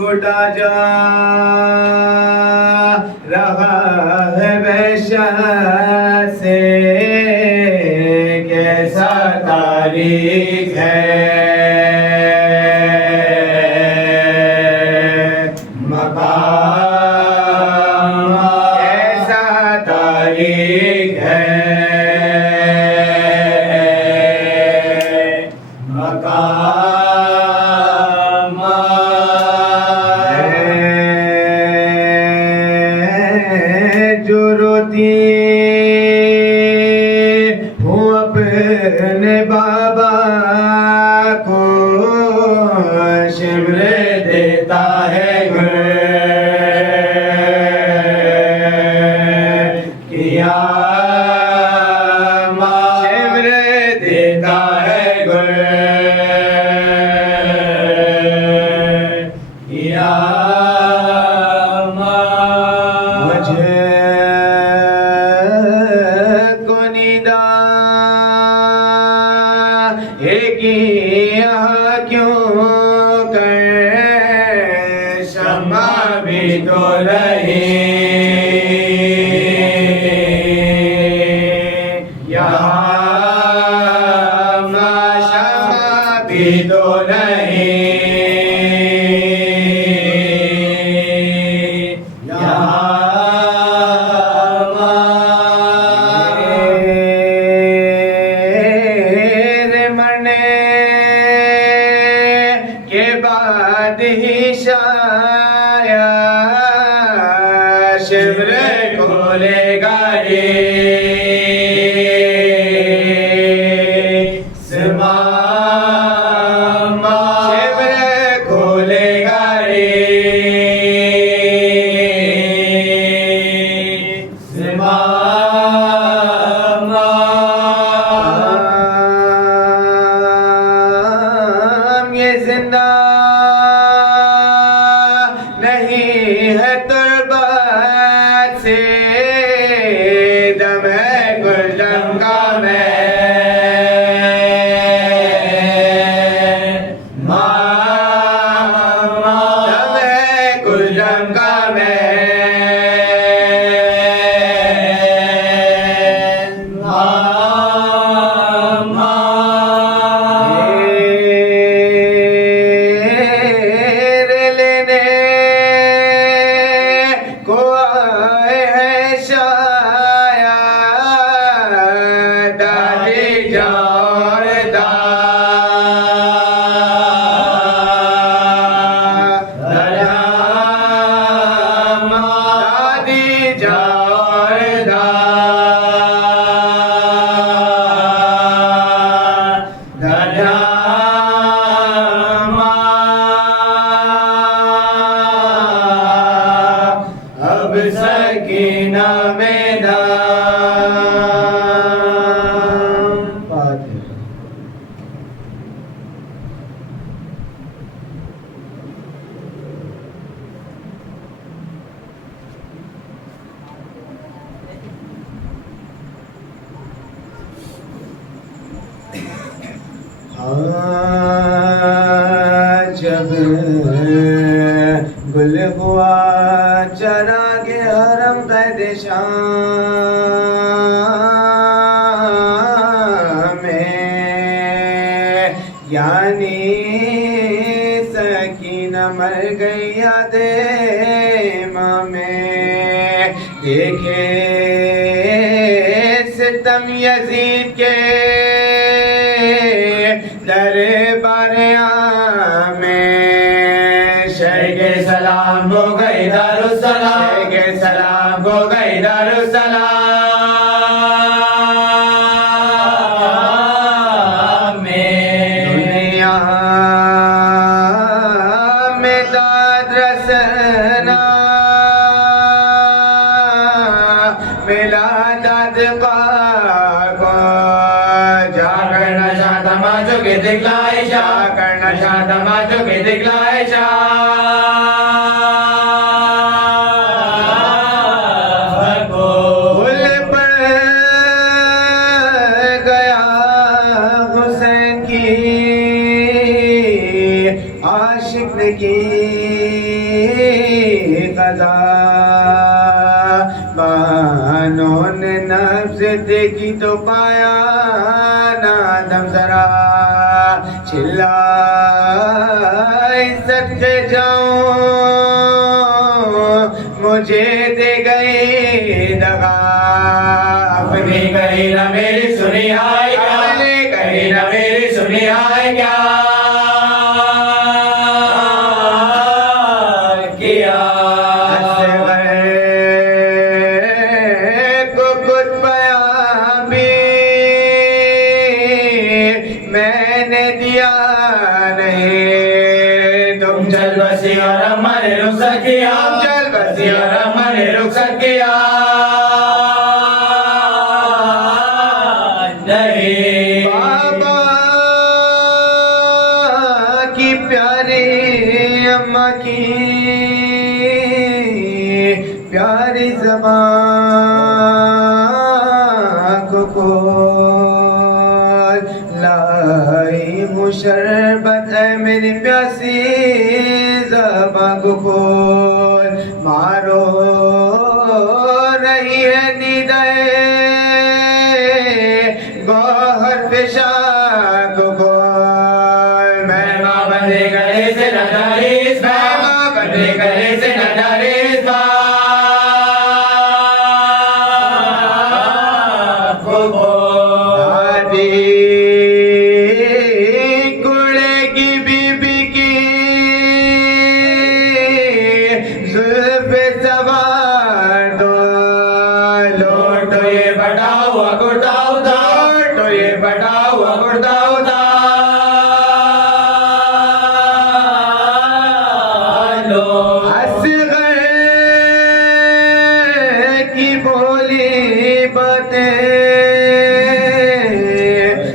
گھٹا جا رہا ہے وحشت سے، کیسا تاریخ ہے مقام، کیسا تاریخ ہے مقام، جو روتی ہوں اپنے بابا کو، شمر دیتا ہے گھر کیا شمر دیتا ہے گھر کیا یہاں کیوں کر شمع بھی تو رہی، یہاں شمع بھی تو رہی، ہی شاید شمر کھولے گا سمام، شمر کھولے گا سمام، یہ زندہ نہیں ہے تربت سے، دم ہے گلشن کا میں دم ہے گلشن کا میں اب سکینہ میدان جب گل ہوا چراغ حرم قید شام میں، یعنی سکینہ مر گئی یاد میں، دیکھے ستم یزید کے دربار میں، شیخ سلام ہو گئی دارالسلام، شیخ سلام ہو گئی دارالسلام میں، دنیا میں داد رسنا ملا داد کو، جا کر نشا تماچو کے دکھلائے شاہ، کر نشا تماچو کے دکھلائے شاہ، بھول پڑ گیا حسین کی عاشق کی قضا بانوں نے نفس دیکھی تو پایا نہ دم ذرا چلا عزت کے جاؤں مجھے دے گئے دغا اپنی کہیں نہ میری سنی آئے کیا اپنی کہیں نہ میری سنی آئے کیا میں نے دیا نہیں تم چل بسی اور ہمارے رخصت کیا چل بسی اور ہمارے رخصت کیا نہیں بابا کی پیاری اماں کی پیاری زبان کو لائی ہوں شربت ہے میری پیاسی زباں کو کھول مارو رہی ہے دیدہ گوہر پیشاب کو کھول میں ماں بندے گلے سے نہ ڈالیس میں ماں بندے گلے سے نہ ڈالیس کی بولی باتیں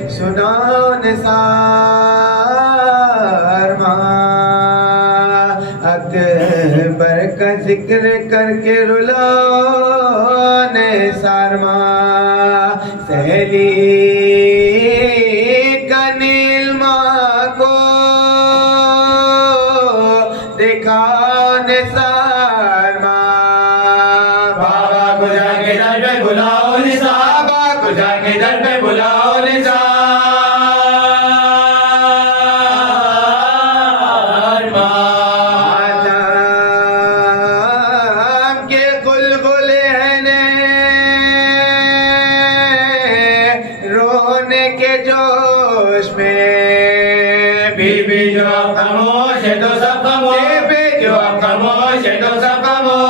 سناؤ نثار ماں اکبر کا ذکر کر کے رلاؤ نثار ماں سہیلی کا نیل ماں کو دکھاؤ نثار بلاؤ نثار بابا کو جا کے در پہ بلاؤ نثار آدم کے غلغلے ہیں رونے کے جوش میں بی بی جو اب خاموش ہے تو سب خاموش بی بی جو اب خاموش ہے تو سب خاموش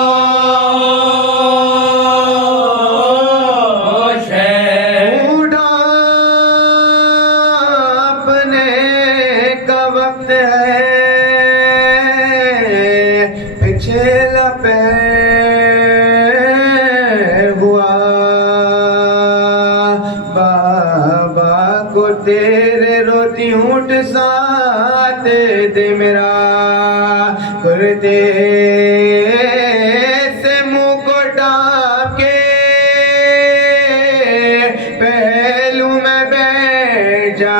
پچھلا پیر ہوا بابا کو تیرے روتی ہونٹ ساتھ دے میرا کرتے سے منہ کو ڈانپ کے پہلو میں بیٹھ جا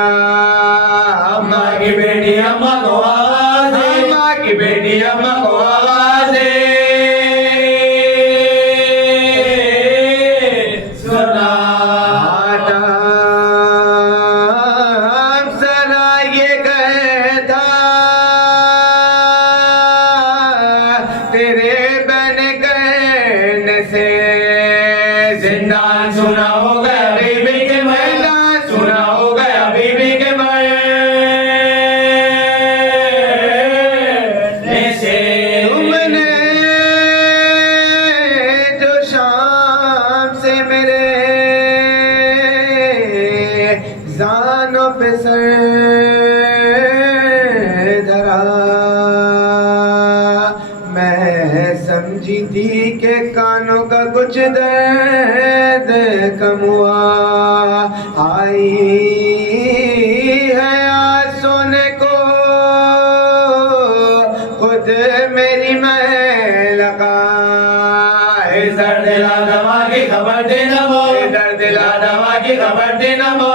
اماں کی بیٹی اماں کو آواز دے اماں کی بیٹی اماں کو آواز دے سنا آدم سنا یہ کہتا تیرے بن کہنے سے زندان سنا ہو گیا بی بی کے میدان سنا ہو گیا بی بی کے زانوں پہ سر دھرا میں سمجھی تھی کہ کانوں کا کچھ درد کم ہوا آئی ہے آج سونے کو خود میری میں لگا درد لا دوا کی خبر دینا وہ درد لا دوا کی خبر دینا وہ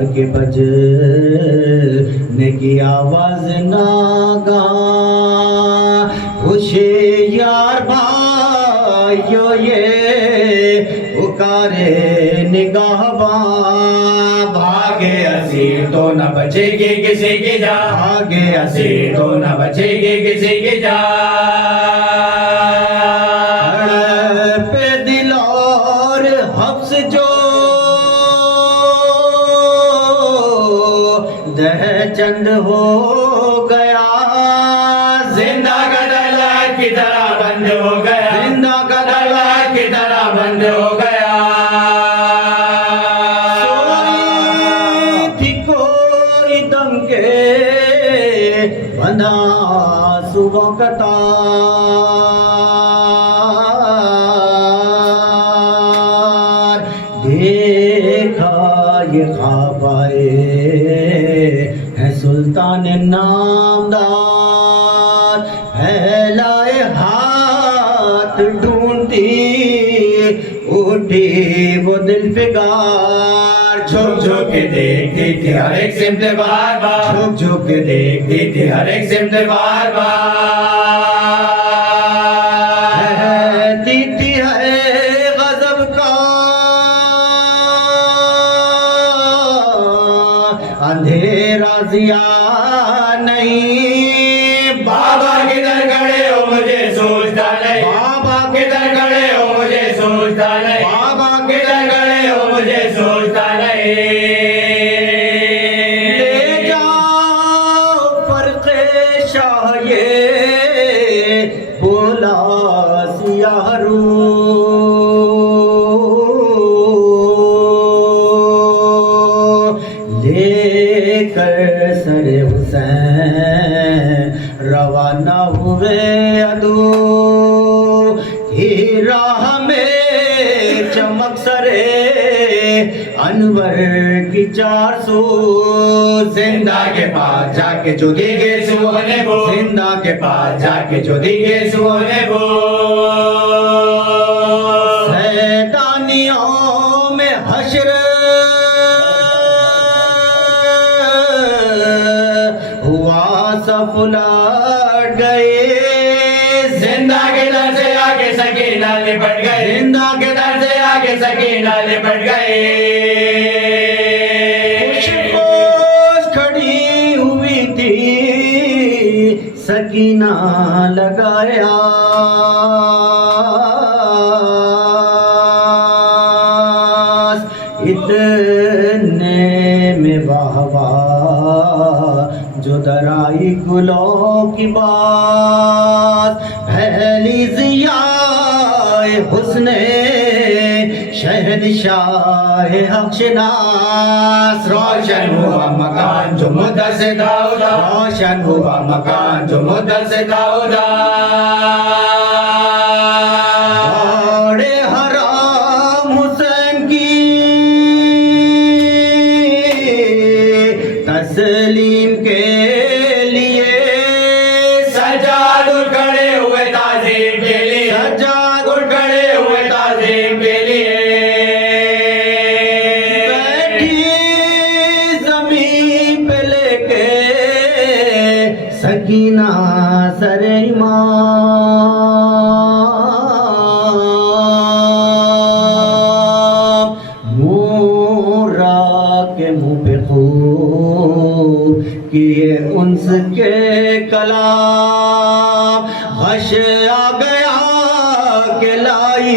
یار کے بجنے کی آواز ناگا ہوشیار بھائیو یہ پکارے نگہباں بھاگے اسیر تو نہ بچے گی کسی کی جان آگے اسیر تو نہ بچے گی کسی کی جان پہ دل اور حبس جو دہ چند ہو گیا زندہ کا دروازہ کی طرح بند ہو گیا زندہ کا دروازہ کی طرح بند ہو گیا سوئی تھی کوئی دم کے بندھا صبح کا تار دیکھا یہ خواب آئے ہے سلطان نامدار پھیلائے ہاتھ ڈھونڈتی اٹھی وہ دل فگار جھک جھک کے دیکھتی تھی ہر ایک سمت بار بار جھک جھک کے دیکھتی تھی ہر ایک سمت بار بار کہتی تھی ہے غضب کا اندھیرا ضیاء نہیں بابا کدھر کھڑے ہو مجھے سوچتا نہیں بابا کدھر کھڑے ہو مجھے سوچتا نہیں بابا کدھر کھڑے ہو مجھے سوچتا نہیں لے جاؤ فرق شاہ یہ بولا سیاہ رو لے کر سر حسین روانہ ہوئے عدو کی راہ میں چمک سرے انور کی 400 زندہ کے پاس جا کے جو دیگے سونے وہ زندہ کے پاس جا کے جو دیگے سونے وہ سیدانیوں میں حشر ہوا سب الٹ گئے زندہ کے در سے آگے سکینہ لپٹ گئے زندہ کے در سے آگے سکینہ لپٹ گئے خوش پوش کھڑی ہوئی تھی سکینہ لگایا اتنے میں واہ واہ جو درائی گلوں کی بات پھیلی ضیاء حسن شہنشاہ حق شناس روشن ہوا مکان جو مدت سے داؤدا روشن ہوا مکان جو مدت سے داؤدا بڑے حرام حسین کی تسلیم کے لیے سجاد اٹھ کھڑے ہوئے تعظیم کے لیے سجاد اٹھ کھڑے ہوئے تعظیم کے لیے بیٹھی زمین پہ لے کے سکینہ سر امام مورا کے منہ پہ خوب کیے انس کے کلام غش آ گیا کہ لائی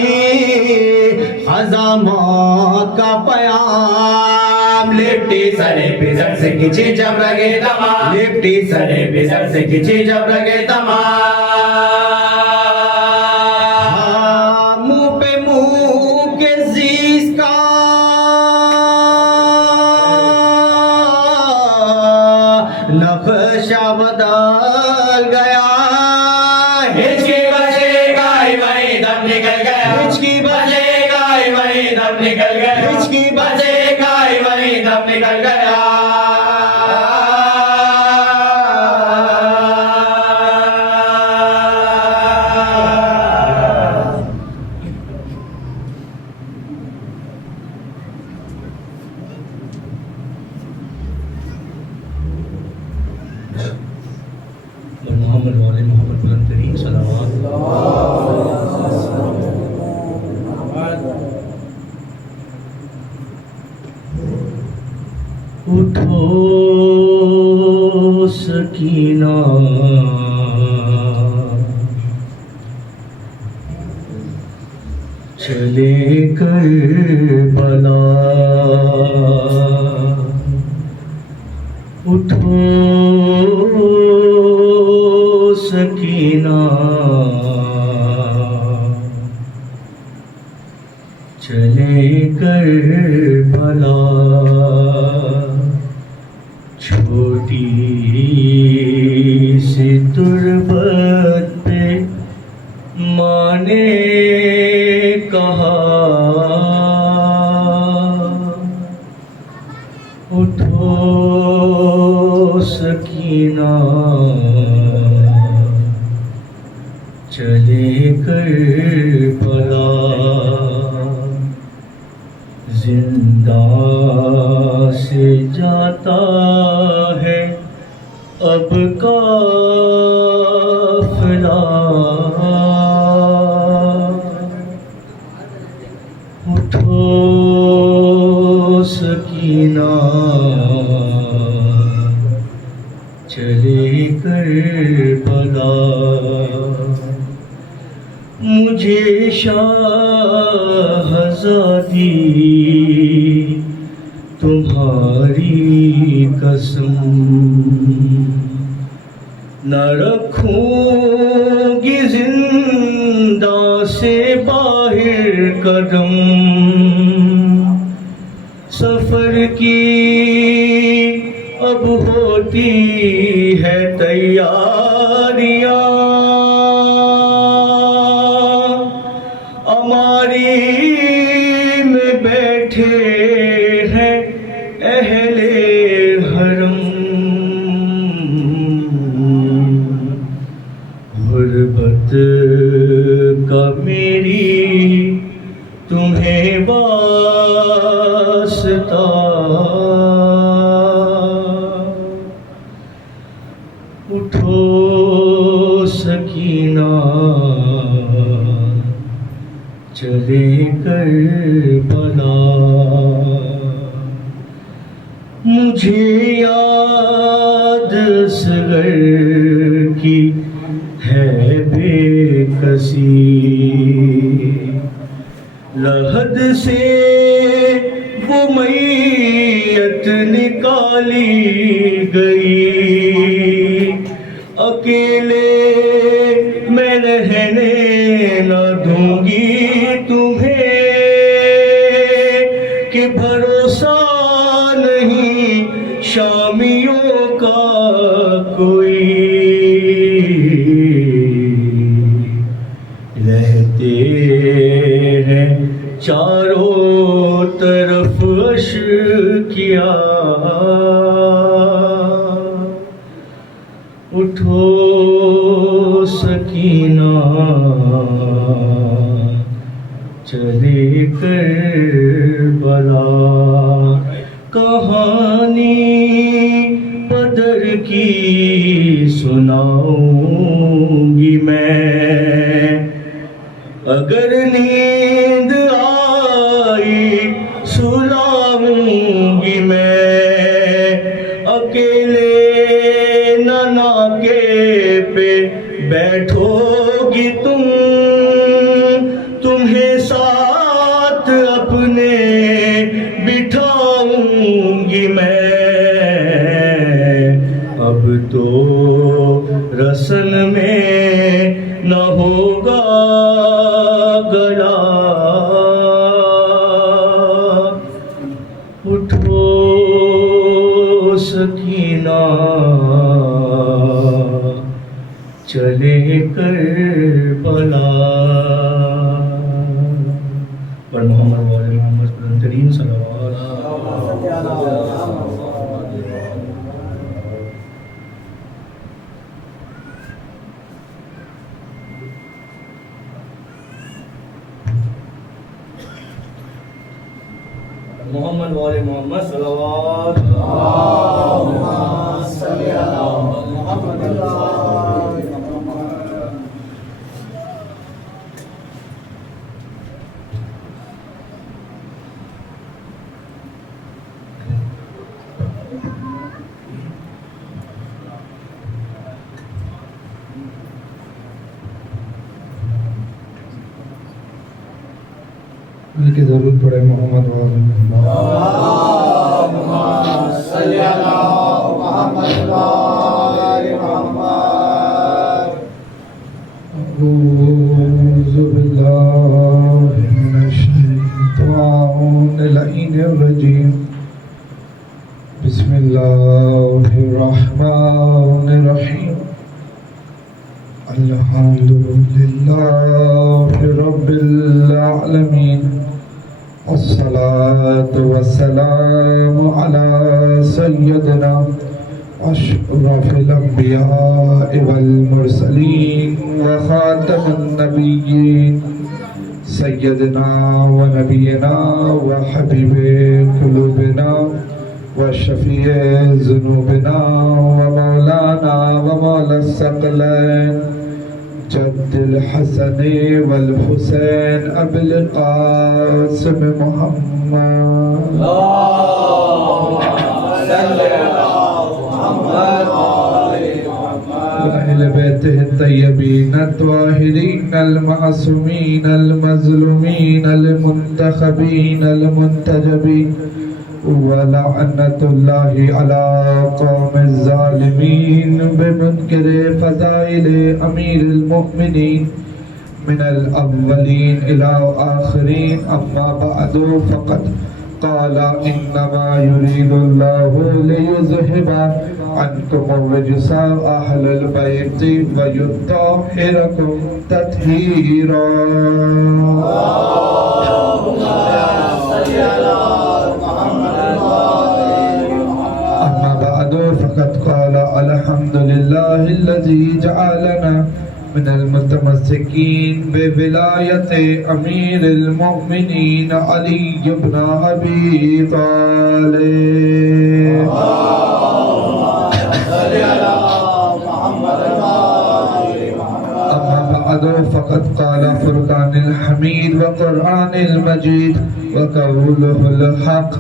خزاں موت کا پیام لپٹی سرے پزر سے کچھی جب لگے تمام لپٹی سرے پزر سے کچھی جب لگے تمام منہ پہ منہ کے زیز کا نقشہ بدل گیا ہچکی بچے گائی وہیں دم نکل گیا ہچکی بچے گائی وہیں دم نکل گیا ہچکی بچے گائی وہیں دم نکل گیا اٹھو سکینہ چلے کربلا اٹھو سکینہ چلے کربلا چھوٹی سی تربت پہ ماں نے کہا اٹھو سکینہ چلے کربلا زندہ سے جاتا ہے اب قافلہ اٹھو سکینہ چلے کربلا مجھے شاہزادی تمہاری قسم نہ رکھوں گی زندہ سے باہر قدم سفر کی اب ہوتی ہے تیاریاں اماری میں بیٹھے ہیں اہل حرم غربت کا میری تمہیں واسطہ اٹھو سکینہ چلے کربلا مجھے یاد اصغر کی ہے بے کسی لحد سے وہ میت نکالی گئی اکیلے میں رہنے نہ دوں گی تمہیں کہ بھروسہ نہیں شامیوں کا کوئی رہتے ہیں چاروں طرف اشکیا اٹھو سکینہ چلے کربلا کہانی بدر کی سناؤں گی میں اگر نیند آئی سلاؤں گی میں اکیلے ناکے پہ بیٹھو گی تمہیں ساتھ اپنے بٹھاؤں گی میں اب تو رسل میں نہ ہوگا گلا اٹھو سکینہ چلے کربلا پر محمد والے محمد ترین صلوات محمد والے محمد صلوات اللہم صلی علی محمد مل کے ضرور پڑھے محمد أعوذ بالله من الشيطان اللعين الرجيم بسم الله الرحمن الرحيم الحمد لله رب العالمين والصلاة والسلام على سيدنا أشرف الأنبياء والمرسلين وخاتم النبيين سيدنا ونبينا وحبيب قلوبنا وشفيع ذنوبنا ومولانا ومولى الثقلين جد الحسن والحسين أبي القاسم محمد وأهل بيته الطيبين الطاهرين المعصومين المظلومين المنتخبين المنتجبين ولعنة الله على قوم الظالمين بمنكر فضائل أمير المؤمنين من الأولين إلى الآخرين أما بعد فقد قال إنما يريد الله ليذهب عنكم الرجس أهل البيت ويطهركم تطهيرا أما بعد فقد قال الحمد لله الذي جعلنا من المتمسكين بولاية أمير المؤمنين علي بن أبي طالب أما بعد فقد قال فرقان الحميد وقرآن المجيد وقوله الحق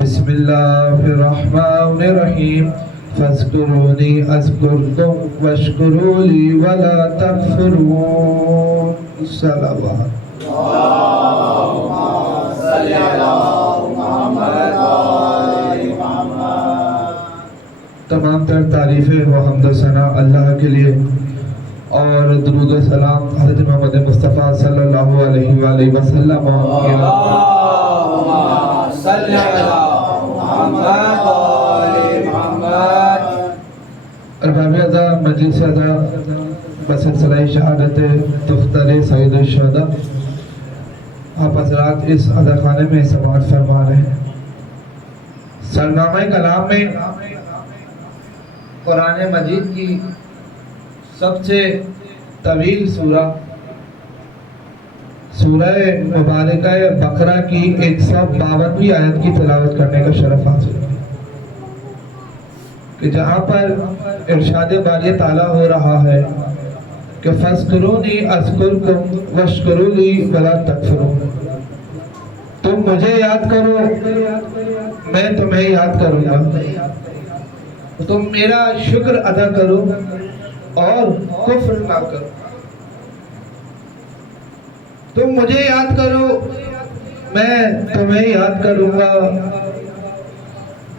بسم الله الرحمن الرحيم فاذكروني أذكركم واشكروا لي ولا تكفرون صلوات تمام تر تعریفیں و حمد و ثنا اللہ کے لیے اور درود و سلام حضرت محمد مصطفیٰ صلی اللہ علیہ وآلہ وسلم ارباب اعضاء مجلس اعضاء بسلسلہ شہادت دفتر سید الشہداء آپ حضرات اس ادا خانے میں سماعت فرما رہے ہیں سرنامہ کلام میں قرآن مجید کی سب سے طویل سورہ مبارکہ بقرہ کی 152ویں آیت کی تلاوت کرنے کا شرف حاصل ہے کہ جہاں پر ارشاد باری تعالیٰ ہو رہا ہے کہ فَاذْكُرُونِي أَذْكُرْكُمْ وَاشْكُرُوا لِي وَلَا تَكْفُرُونِ تم مجھے یاد کرو میں تمہیں یاد کروں گا تم میرا شکر ادا کرو اور کفر نہ کرو تم مجھے یاد کرو میں تمہیں یاد کروں گا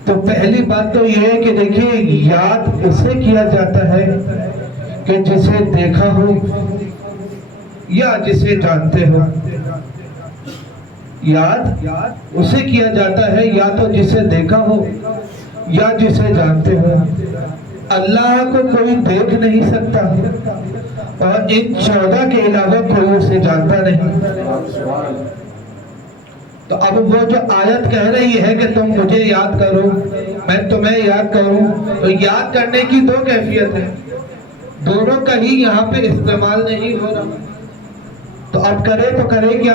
تو پہلی بات تو یہ ہے کہ دیکھیں یاد اسے کیا جاتا ہے کہ جسے دیکھا ہو یا جسے جانتے ہو یاد اسے کیا جاتا ہے یا تو جسے دیکھا ہو یا جسے جانتے ہو اللہ کو کوئی دیکھ نہیں سکتا اور ان 14 کے علاوہ کوئی اسے جانتا نہیں تو اب وہ جو آیت کہہ رہی ہے کہ تم مجھے یاد کرو میں تمہیں یاد کروں تو یاد کرنے کی دو کیفیت ہے دونوں کا ہی یہاں پہ استعمال نہیں ہو رہا تو اب کرے تو کرے کیا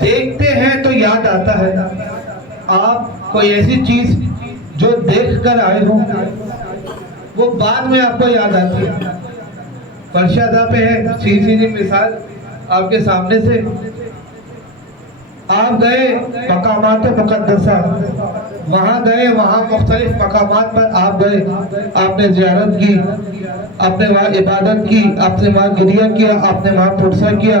دیکھتے ہیں تو یاد آتا ہے آپ کوئی ایسی چیز جو دیکھ کر آئے ہو وہ بعد میں آپ کو یاد آتی ہے فرشادہ پہ ہے سیدھی مثال آپ کے سامنے سے آپ گئے مقامات مقدسہ وہاں گئے وہاں مختلف مقامات پر آپ گئے آپ نے زیارت کی آپ نے وہاں عبادت کی آپ نے وہاں گریہ کیا آپ نے وہاں پرسہ کیا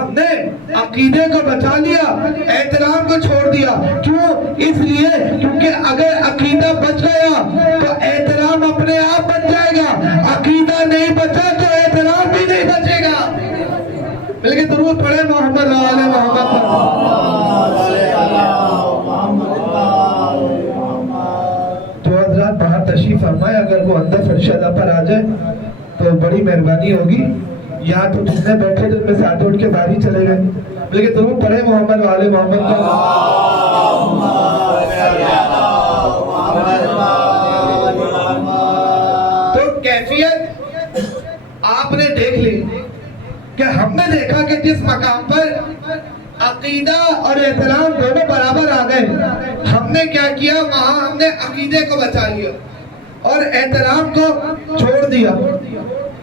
ہم نے عقیدے کو بچا لیا, احترام کو چھوڑ دیا. کیوں؟ اس لیے کیونکہ اگر عقیدہ بچ گیا تو احترام اپنے آپ بچ جائے گا, عقیدہ نہیں بچا تو احترام بھی نہیں بچے گا. بلکہ درود پڑھے محمد وآل محمد پر. جو حضرات باہر تشریف فرمائے, اگر وہ اندر فرش ادا پر آ جائے تو بڑی مہربانی ہوگی. یہاں تو جتنے بیٹھے تو ان میں سے آتے اٹھ کے باہر ہی چلے گئے. بلکہ درود پڑھے محمد وآل محمد پر. تو کیفیت آپ نے دیکھ لی کہ ہم نے دیکھا کہ جس مقام پر عقیدہ اور احترام دونوں برابر آ گئے, ہم نے کیا کیا, وہاں ہم نے عقیدے کو بچا لیا اور احترام کو چھوڑ دیا.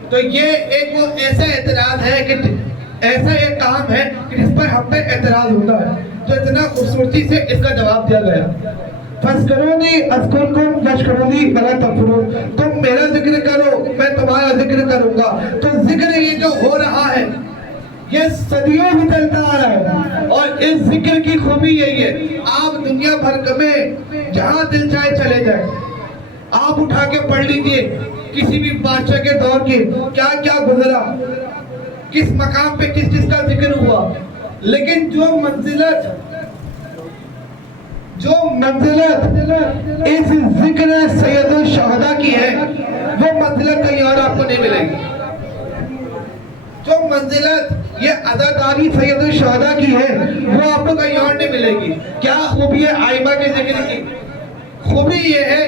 تو یہ ایک وہ ایسا اعتراض ہے کہ ایسا ایک کام ہے کہ جس پر ہم پہ اعتراض ہوتا ہے, تو اتنا خوبصورتی سے اس کا جواب دیا گیا. فَاذْكُرُونِي أَذْكُرْكُمْ وَاشْكُرُونِي وَلَا تَكْفُرُونَ. تم میرا ذکر کرو, میں تمہارا ذکر کروں گا. تو ذکر یہ جو ہو رہا ہے یہ صدیوں بھی چلتا آ رہا ہے, اور اس ذکر کی خوبی یہی ہے, آپ دنیا بھر میں جہاں دل چاہے چلے جائیں, آپ اٹھا کے پڑھ لیجئے کسی بھی بادشاہ کے دور کے کیا کیا گزرا, کس مقام پہ کس چیز کا ذکر ہوا. لیکن جو منزلت اس ذکر سید الشہداء کی ہے, وہ منزلت کہیں اور آپ کو نہیں ملے گی. جو منزلت یہ عزاداری سید الشہداء کی ہے, وہ آپ کو کہیں اور نہیں ملے گی. کیا خوبی ہے آئمہ کے ذکر کی؟ خوبی یہ ہے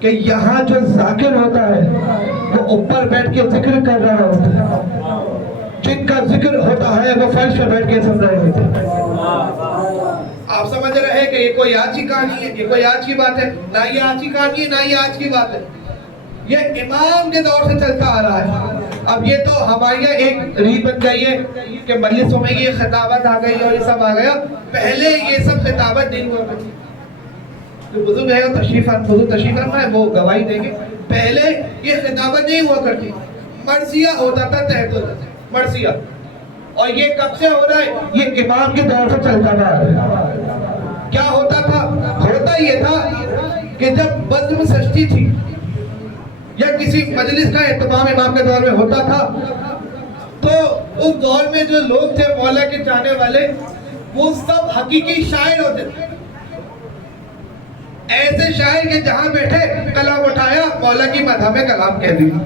کہ یہاں جو ذاکر ہوتا ہے وہ اوپر بیٹھ کے ذکر کر رہا ہوتا ہے, جن کا ذکر ہوتا ہے وہ فرش پر بیٹھ کے سن رہے ہوتے ہیں. آپ سمجھ رہے ہیں کہ یہ کوئی آج کی کہانی ہے, یہ کوئی آج کی بات ہے؟ نہ یہ آج کی کہانی ہے, نہ یہ آج کی بات ہے. یہ امام کے دور سے چلتا آ رہا ہے. اب یہ تو ہماری ایک ریت بن گئی ہے کہ مجلسوں میں یہ خطابت آ گئی اور یہ سب آ گیا. پہلے یہ سب خطابت نہیں ہوا کرتی. جو بزرگ ہے تشریف فرما ہے وہ گواہی دیں گے. پہلے یہ خطابت نہیں ہوا کرتی, مرثیہ ہوتا تھا, تحت مرثیہ. اور یہ کب سے ہو رہا ہے؟ یہ امام کے دور سے چلتا رہا ہے. کیا ہوتا تھا؟ ہوتا یہ تھا کہ جب بزم سجتی تھی یا کسی مجلس کا اہتمام امام کے دور میں ہوتا تھا, تو اس دور میں جو لوگ تھے مولا کے چاہنے والے, وہ سب حقیقی شاعر ہوتے تھے. ایسے شاعر کہ جہاں بیٹھے کلام اٹھایا, مولا کی مدح میں کلام کہہ دیا,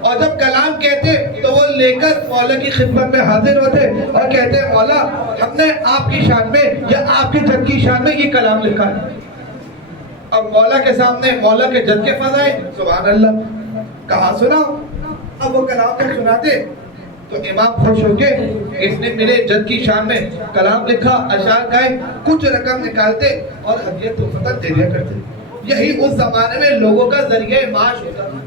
اور جب کلام کہتے تو وہ لے کر مولا کی خدمت میں حاضر ہوتے اور کہتے مولا ہم نے آپ کی شان میں یا آپ کے جد کی شان میں یہ کلام لکھا ہے. اب مولا کے سامنے مولا کے جد کے فضائل, سبحان اللہ, کہاں سناؤ. اب وہ کلام جب سناتے تو امام خوش ہو کے اس نے میرے جد کی شان میں کلام لکھا, اشعار گائے, کچھ رقم نکالتے اور ہدیہ تحفہ دے دیا کرتے. یہی اس زمانے میں لوگوں کا ذریعہ معاش ہوتا تھا.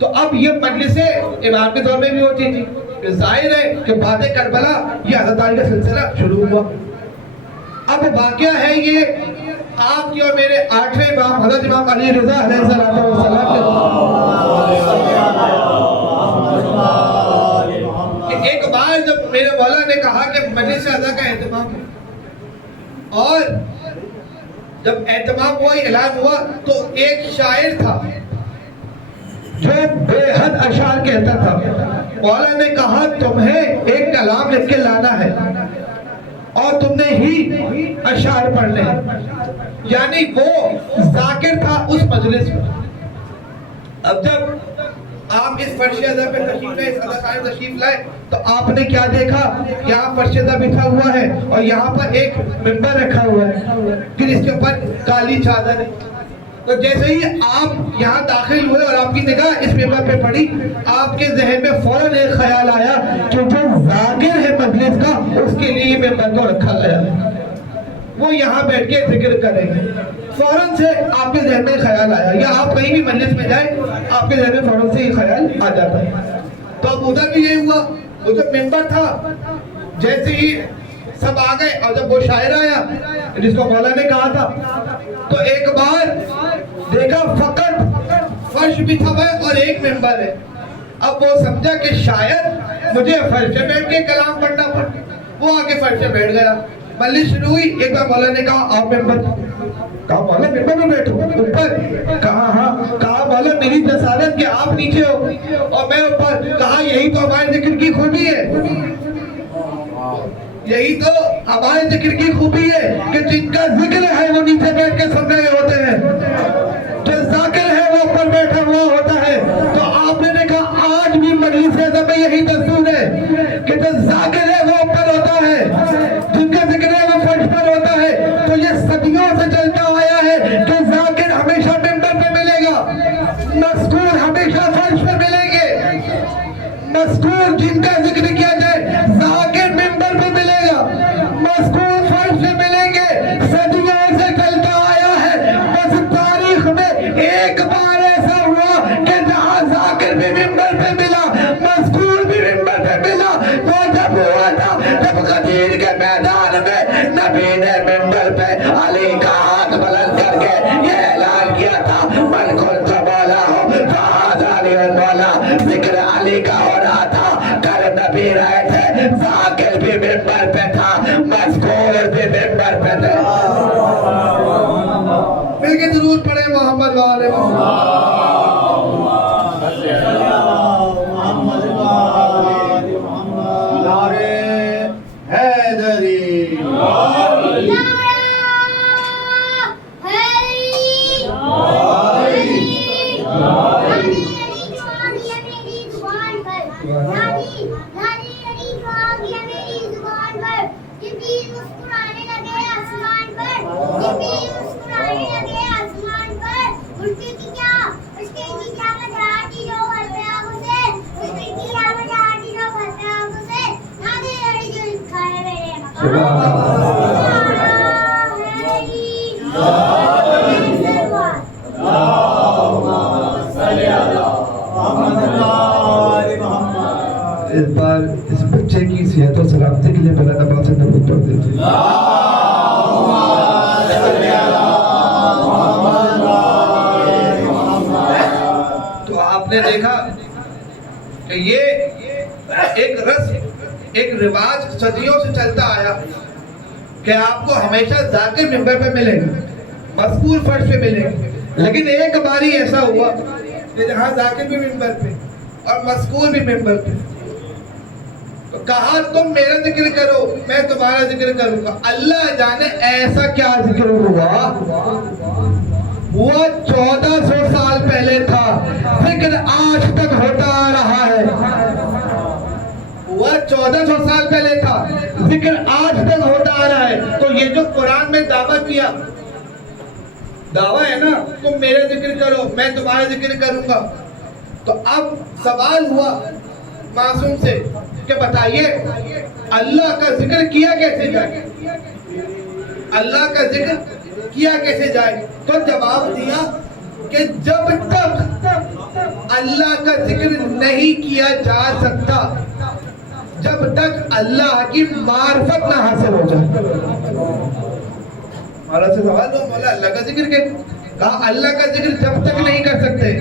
تو اب یہ مجلسیں امام کے دور میں بھی ہوتی تھی. ظاہر ہے کہ بعد کربلا یہ عزاداری کا سلسلہ شروع ہوا. اب واقعہ ہے یہ آپ کی اور میرے 8ویں امام حضرت امام علی رضا علیہ السلام کہ ایک بار جب میرے مولا نے کہا کہ مجلس اعلیٰ کا اہتمام ہے, اور جب اہتمام ہوا, اعلان ہوا, تو ایک شاعر تھا جو بے حد اشعار کہتا تھا. مولا نے کہا تمہیں ایک کلام لکھ کے لانا ہے اور تم نے ہی اشعار پڑھنے ہیں. یعنی وہ ذاکر تھا اس مجلس میں. اب جب آپ اس فرش ادا پہ تشریف لائے, اس اداکار تشریف لائے, تو آپ نے کیا دیکھا؟ یہاں فرش ادا بچھا ہوا ہے اور یہاں پر ایک منبر رکھا ہوا ہے, پھر اس کے اوپر کالی چادر ہے. تو جیسے ہی آپ یہاں داخل ہوئے اور آپ کی نگاہ اس منبر پہ پڑی, آپ کے ذہن میں فوراً ایک خیال آیا کہ جو ذاکر ہے مجلس کا, اس کے لیے منبر کو رکھا گیا ہے, وہ یہاں بیٹھ کے ذکر کریں گے. فوراً سے آپ کے ذہن میں خیال آیا, یا آپ کہیں بھی مجلس میں جائیں آپ کے ذہن میں فوراً سے یہ خیال آ جاتا ہے. تو اب ادھر بھی یہی ہوا, وہ جو منبر تھا جیسے ہی سب آ گئے, اور جب وہ شاعر آیا جس کو مولا نے کہا تھا, تو ایک بار دیکھا فقط فرش بچھا ہوا ہے اور ایک منبر ہے. اب وہ سمجھا کہ شاید مجھے فرش پہ بیٹھ کے کلام پڑھنا پڑے، وہ آ کے فرش پہ بیٹھ گیا، مجلس شروع ہوئی، ایک بار مولا نے کہا آپ ممبر، کہا مولا ممبر میں بیٹھو اوپر، کہا ہاں، کہا مولا میری جسارت کہ آپ نیچے ہو اور میں اوپر، کہا یہی تو ہمارے ذکر کی خوبی ہے، یہی تو ہمارے ذکر کی خوبی ہے کہ جن کا ذکر ہے وہ نیچے بیٹھ کے سن رہے ہوتے ہیں، جو ذاکر ہے وہ اوپر بیٹھا ہوا ہوتا ہے۔ تو آپ نے دیکھا آج بھی مجلس اعظم میں یہی دستور ہے کہ جو ذاکر ہے وہ اوپر ہوتا ہے، جن کا ذکر ہے وہ فرش پر ہوتا ہے۔ تو یہ صدیوں سے چلتا آیا ہے کہ ذاکر ہمیشہ ممبر پہ ملے گا، مذکور ہمیشہ فرش پہ ملیں گے، مذکور جن کا ذکر کیا جائے ذاکر ممبر پہ ملے گا، مذکور فرش پہ ملیں گے۔ صدیوں سے چلتا آیا ہے، بس تاریخ میں ایک بار ایسا ہوا کہ جہاں ذاکر بھی ممبر پہ ملا، مذکور بھی ممبر پہ ملا، وہ جب ہوا تھا جب غدیر کے میدان میں نبی نے ممبر پہ علی کا ہاتھ بلند کر کے یہ اعلان کیا تھا، من کنت مولا ہو فہذا علی مولا، ذکر علی کا ہو رہا تھا، کر نبی رہے تھے، ذاکر بھی ممبر پہ تھا، مذکور بھی ممبر پہ تھے۔ مل کے درود پڑھیں محمد وآل محمد۔ اس بار اس بچے کی صحت و سلامتی کے لیے مولانا عباس سے درود پڑھ دیتے ہیں۔ تو آپ نے دیکھا کہ یہ ایک رسم، ایک رواج صدیوں سے چلتا آیا کہ آپ کو ہمیشہ ذاکر ممبر پہ ملے گا، مذکور فرش پہ ملے گا، لیکن ایک باری ایسا ہوا کہ جہاں ذاکر بھی ممبر پہ اور مذکور بھی ممبر پہ، تو کہا تم میرا ذکر کرو میں تمہارا ذکر کروں گا۔ اللہ جانے ایسا کیا ذکر ہوا، وہ 1400 سال پہلے تھا، ذکر آج تک ہوتا آ رہا ہے، وہ 1400 سال پہلے تھا، ذکر آج تک ہوتا آ رہا ہے۔ تو یہ جو قرآن میں دعویٰ کیا، دعویٰ ہے نا تم میرے ذکر کرو میں تمہارا ذکر کروں گا، تو اب سوال ہوا معصوم سے کہ بتائیے اللہ کا ذکر کیا کیسے جائے، اللہ کا ذکر کیا کیسے جائے؟ تو جواب دیا کہ جب تک اللہ کا ذکر نہیں کیا جا سکتا، جب تک اللہ کی معرفت نہ حاصل ہو جائے۔ مولا سے سوال ہوا مولا اللہ کا ذکر کیا؟ کہا اللہ کا ذکر جب تک نہیں کر سکتے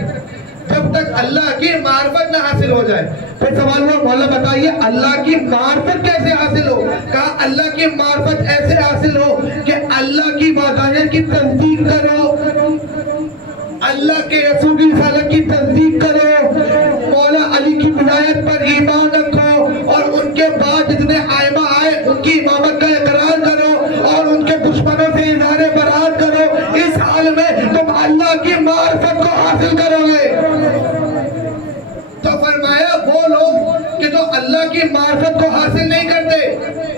جب تک اللہ کی معرفت نہ حاصل ہو جائے۔ پھر سوال ہوا مولا بتائیے اللہ کی معرفت کیسے حاصل ہو؟ کہا اللہ کی معرفت ایسے حاصل ہو کہ اللہ کی وحدانیت کی تصدیق کرو، اللہ کے رسول کی رسالت کی تصدیق کرو، مولا علی کی ولایت پر ایمان رکھو، اور ان کے بعد جتنے ائمہ آئے ان کی امامت کا اقرار کرو، اور ان کے دشمنوں سے اظہار برات کرو۔ اس حال میں تم اللہ کی معرفت کو حاصل کرو گے۔ تو فرمایا وہ لوگ کہ جو اللہ کی معرفت کو حاصل نہیں کرتے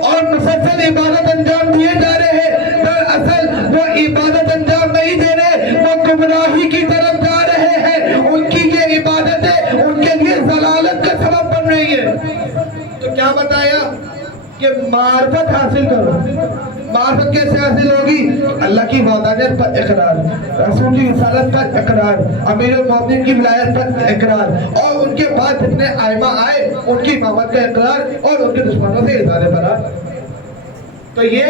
اور مسلسل عبادت انجام دیے جا رہے ہیں، دراصل وہ عبادت انجام نہیں دے رہے، وہ گمراہی کی طرف جا رہے ہیں، ان کی یہ عبادتیں ان کے لیے ضلالت کا سبب بن رہی ہے۔ تو کیا بتایا کہ معرفت حاصل کرو۔ معرفت کیسے حاصل ہوگی؟ اللہ کی وحدانیت پر اقرار، رسول کی رسالت پر اقرار، امیر المومنین کی ولایت پر اقرار، اور ان کے بعد جتنے ائمہ آئے ان کی امامت کا اقرار، اور ان کے دشمنوں سے اظہار برات۔ تو یہ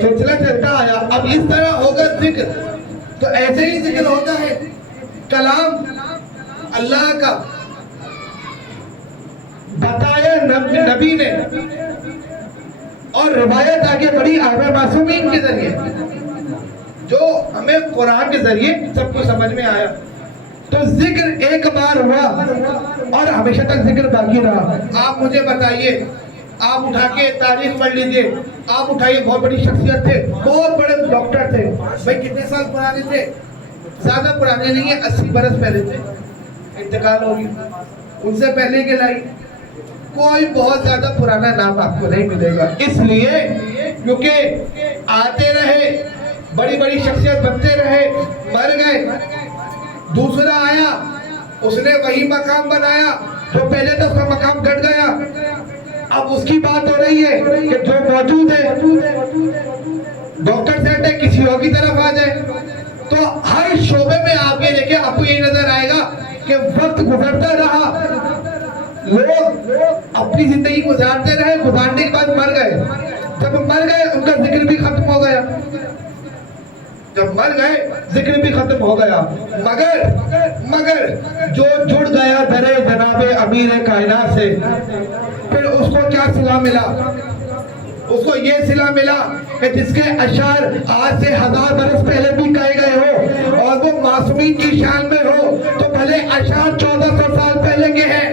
سلسلہ چلتا آیا۔ اب اس طرح ہوگا ذکر، تو ایسے ہی ذکر ہوتا ہے کلام اللہ کا، بتایا نبی نے، اور روایت آگے بڑھی آئمہ معصومین کے ذریعے، جو ہمیں قرآن کے ذریعے سب کو سمجھ میں آیا۔ تو ذکر ایک بار ہوا اور ہمیشہ تک ذکر باقی رہا۔ آپ مجھے بتائیے، آپ اٹھا کے تاریخ پڑھ لیجئے، آپ اٹھائیے، بہت بڑی شخصیت تھے، بہت بڑے ڈاکٹر تھے، بھائی کتنے سال پرانے تھے؟ زیادہ پرانے نہیں ہیں، 80 برس پہلے تھے، انتقال ہوگی۔ ان سے پہلے کے لائی کوئی بہت زیادہ پرانا نام آپ کو نہیں ملے گا، اس لیے کیونکہ آتے رہے، بڑی بڑی شخصیت بنتے رہے، مر گئے، دوسرا آیا، اس نے وہی مقام بنایا جو پہلے تو اس کا مقام گھٹ گیا۔ اب اس کی بات ہو رہی ہے کہ جو موجود ہے ڈاکٹر سے ہٹے کسی اور کی طرف آ جائے۔ تو ہر شعبے میں آپ یہ دیکھیں، آپ کو یہی نظر آئے گا کہ وقت گزرتا رہا، لوگ اپنی زندگی گزارتے رہے، گزارنے کے بعد مر گئے۔ جب مر گئے ان کا ذکر بھی ختم ہو گیا، جب مر گئے ذکر بھی ختم ہو گیا۔ مگر جو جڑ گیا درے جناب امیر کائنات سے، پھر اس کو کیا صلہ ملا؟ اس کو یہ صلہ ملا کہ جس کے اشعار آج سے 1000 برس پہلے بھی کہے گئے ہو اور وہ معصومین کی شان میں ہو، تو بھلے اشعار 1400 سال پہلے کے ہیں،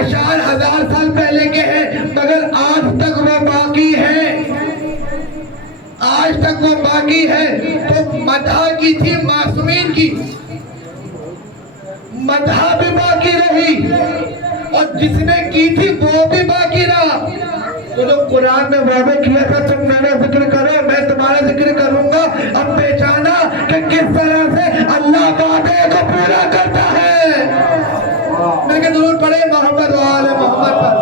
اشعار 1000 سال پہلے کے ہیں، مگر آج تک وہ باقی ہیں، آج تک وہ باقی ہے۔ تو مدح کی تھی معصومین کی، مدح بھی باقی رہی، اور جس نے کی تھی وہ بھی باقی رہا۔ تو جو قرآن میں وعدہ کیا تھا تم میرا ذکر کرو میں تمہارا ذکر کروں گا، اب پہچانا کہ کس طرح سے اللہ وعدے کو پورا کرتا ہے۔ میں کہ ضرور پڑھے محمد و آل محمد پر۔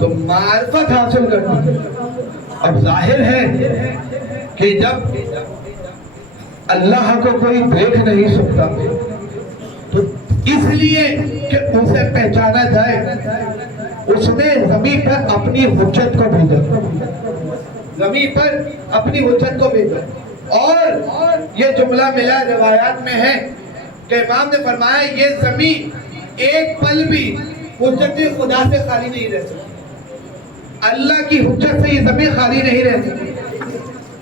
تو معرفت حاصل کرنی۔ اب ظاہر ہے کہ جب اللہ کو کوئی دیکھ نہیں سکتا تو اس لیے کہ اسے پہچانا جائے اس نے زمین پر اپنی حجت کو بھیجا، زمین پر اپنی حجت کو بھیجا۔ اور یہ جملہ ملا روایات میں ہے کہ امام نے فرمایا یہ زمین ایک پل بھی حجت خدا سے خالی نہیں رہ سکتی، اللہ کی حجت سے یہ زمین خالی نہیں رہ سکتی۔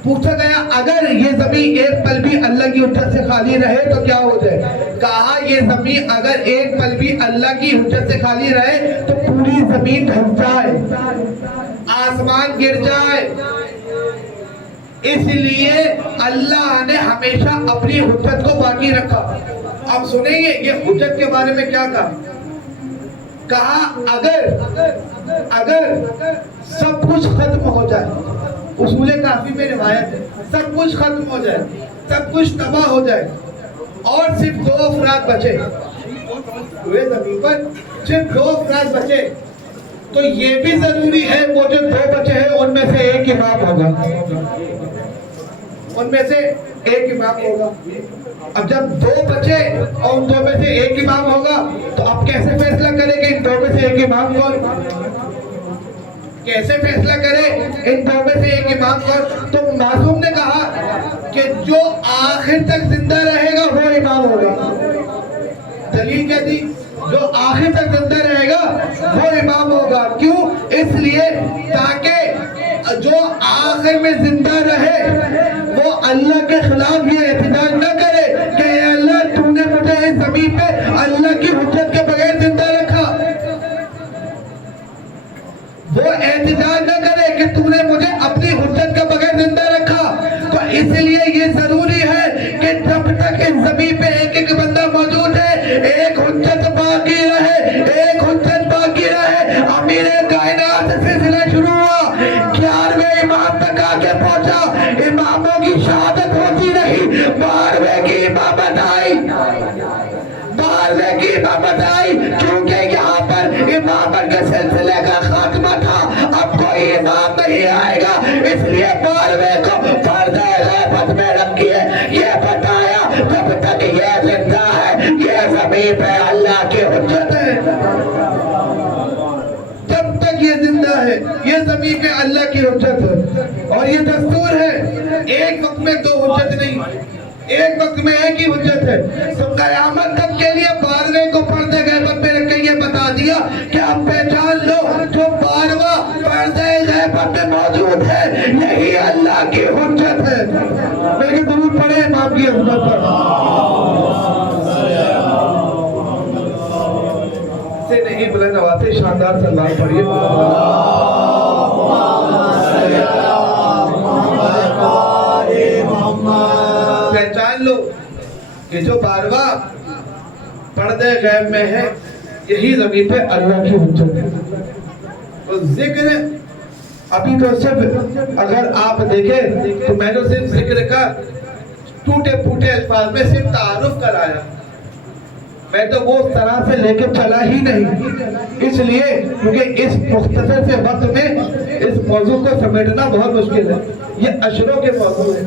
پوچھا گیا اگر یہ زمین ایک پل بھی اللہ کی حجت سے خالی رہے تو کیا ہو جائے؟ کہا یہ زمین اگر ایک پل بھی اللہ کی حجت سے خالی رہے تو پوری زمین دھس جائے، آسمان گر جائے۔ اس لیے اللہ نے ہمیشہ اپنی حجت کو باقی رکھا۔ اب سنیں گے یہ حجت کے بارے میں کیا کہا اگر سب کچھ ختم ہو جائے، اصول کافی میں روایت ہے، سب کچھ ختم ہو جائے، سب کچھ تباہ ہو جائے اور صرف 2 افراد بچے ہوئے زمین پر، صرف 2 افراد بچے، تو یہ بھی ضروری ہے وہ جو 2 بچے ہیں ان میں سے ایک امام ہوگا، ان میں سے ایک امام ہوگا۔ اب جب 2 بچے اور ان 2 میں سے ایک امام ہوگا تو اب کیسے فیصلہ کرے کہ ان 2 میں سے ایک امام کون؟ کیسے فیصلہ کرے ان 2 میں سے ایک امام کون؟ تو معصوم نے کہا کہ جو آخر تک زندہ رہے گا وہ امام ہوگا۔ دلیل کیا تھی؟ جو آخر تک زندہ رہے گا وہ امام ہوگا۔ کیوں؟ اس لیے تاکہ جو آخر میں زندہ رہے وہ اللہ کے خلاف یہ احتجاج نہ کرے کہ اے اللہ تو نے مجھے اس زمین پہ اللہ کی حجت کے بغیر زندہ رکھا، وہ احتجاج نہ کرے کہ تو نے مجھے اپنی حجت کے بغیر زندہ رکھا۔ تو اس لیے یہ ضروری ہے کہ جب تک اس زمین پہ ایک ایک بندہ موجود ہے ایک حجت باقی رہے، ایک حجت باقی رہے۔ امیر کائنات سے سلسلہ شروع ہوا، 11ویں امام تک آ کے پہنچا، اماموں کی شہادت ہوتی رہی، 12ویں کی امامت آئی، 12ویں کی امامت آئی، کیونکہ یہاں پر امامت کے سلسلے کا خاتمہ تھا۔ اب کوئی زمین پہ اللہ کی حجت ہے، جب تک یہ زندہ ہے یہ زمین پہ اللہ کی حجت ہے، اور یہ دستور ہے، ایک وقت میں دو حجت نہیں، ایک وقت میں ایک ہی حجت ہے۔ تو قیامت تک کے لیے 12ویں کو پردے غیبت میں رکھ کے یہ بتا دیا کہ اب پہچان لو جو 12واں پردے غیبت میں موجود ہے یہی اللہ کی حجت ہے۔ لیکن درود پڑھے امام کی حضرت پر، سے نہیں بلند آواز سے شاندار سلوات پڑھیے۔ پہچان لو کہ جو 12واں پردے غیب میں ہے یہی زمین پہ اللہ کی حجت ہے۔ تو ذکر ابھی تو صرف اگر آپ دیکھیں تو میں نے صرف ذکر کا ٹوٹے پھوٹے الفاظ میں صرف تعارف کرایا، میں تو وہ طرح سے لے کے چلا ہی نہیں، اس لیے کیونکہ اس مختصر سے وقت میں اس موضوع کو سمیٹنا بہت مشکل ہے، یہ اشروں کے موضوع ہے،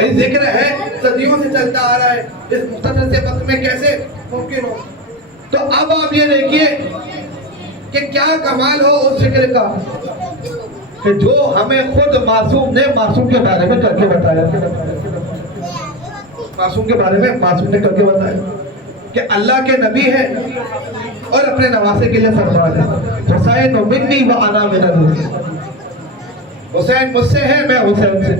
یہ ذکر ہے صدیوں سے چلتا آ رہا ہے، اس مختصر سے وقت میں کیسے ممکن ہو؟ تو اب آپ یہ دیکھیے کہ کیا کمال ہو اس ذکر کا کہ جو ہمیں خود معصوم نے معصوم کے بارے میں کر کے بتایا، معصوم کے بارے میں معصوم نے کر کے بتایا کہ اللہ کے نبی ہے اور اپنے نواسے کے لیے فرمان ہے حسین منی و انا من الحسین، حسین مجھ سے ہے میں حسین سے۔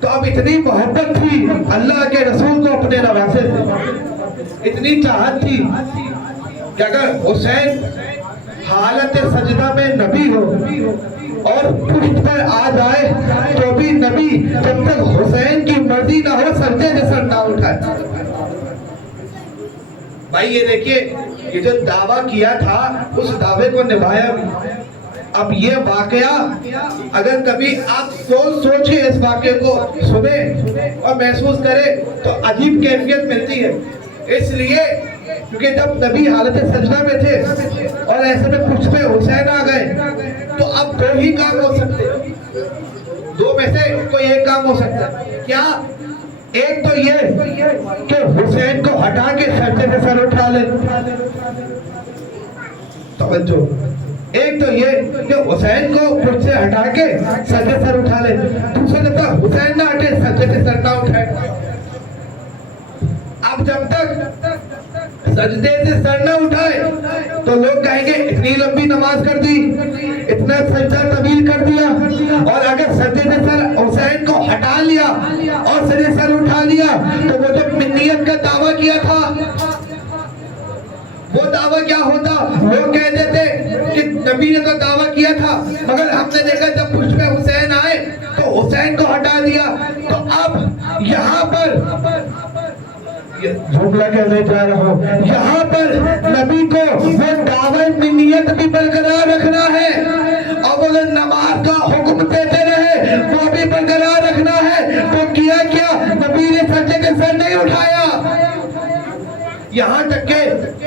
تو اب اتنی محبت تھی اللہ کے رسول کو اپنے نواسے سے، اتنی چاہت تھی کہ اگر حسین حالت سجدہ میں نبی ہو اور پشت پر آ جائے تو بھی نبی جب تک حسین کی مرضی نہ ہو سجدے سے سر نہ اٹھائے۔ بھائی یہ دیکھیے یہ جو دعویٰ کیا تھا اس دعوے کو نبھایا بھی۔ اب یہ واقعہ اگر کبھی آپ سوچیں اس واقعے کو سنیں اور محسوس کریں تو عجیب کیفیت ملتی ہے، اس لیے کیونکہ جب نبی حالت سجدہ میں تھے اور ایسے میں پشت پہ حسین آ گئے تو اب دو ہی کام ہو سکتے، دو میں سے کوئی ایک کام ہو سکتا ہے۔ کیا؟ ایک تو یہ کہ حسین کو ہٹا کے سجدے سے سر اٹھا لے، توجہ، ایک تو یہ کہ حسین کو پشت سے ہٹا کے سجدے سر اٹھا لے، دوسرا جب تک حسین نہ ہٹے سجدے سے سر نہ اٹھائے۔ اب جب تک سجدے سے سر نہ اٹھائے تو لوگ کہیں گے اتنی لمبی نماز کر دی، اتنا سجدہ طویل کر دیا، اور اگر سجدے سے سر حسین کو ہٹا لیا اور سجدے سے سر اٹھا لیا تو وہ جو منیت کا دعویٰ کیا تھا وہ دعویٰ کیا ہوتا؟ لوگ کہہ دیتے کہ نبی نے تو دعویٰ کیا تھا مگر ہم نے دیکھا جب پشت پہ حسین آئے تو حسین کو ہٹا دیا۔ تو اب یہاں پر جملہ کہنے جا رہا ہوں، یہاں پر نبی کو وہ دعوت منیت بھی برقرار رکھنا ہے اور وہ نماز کا حکم دیتے رہے وہ بھی برقرار رکھنا ہے۔ تو کیا نبی نے سجدے سے سر نہیں اٹھایا، یہاں تک کہ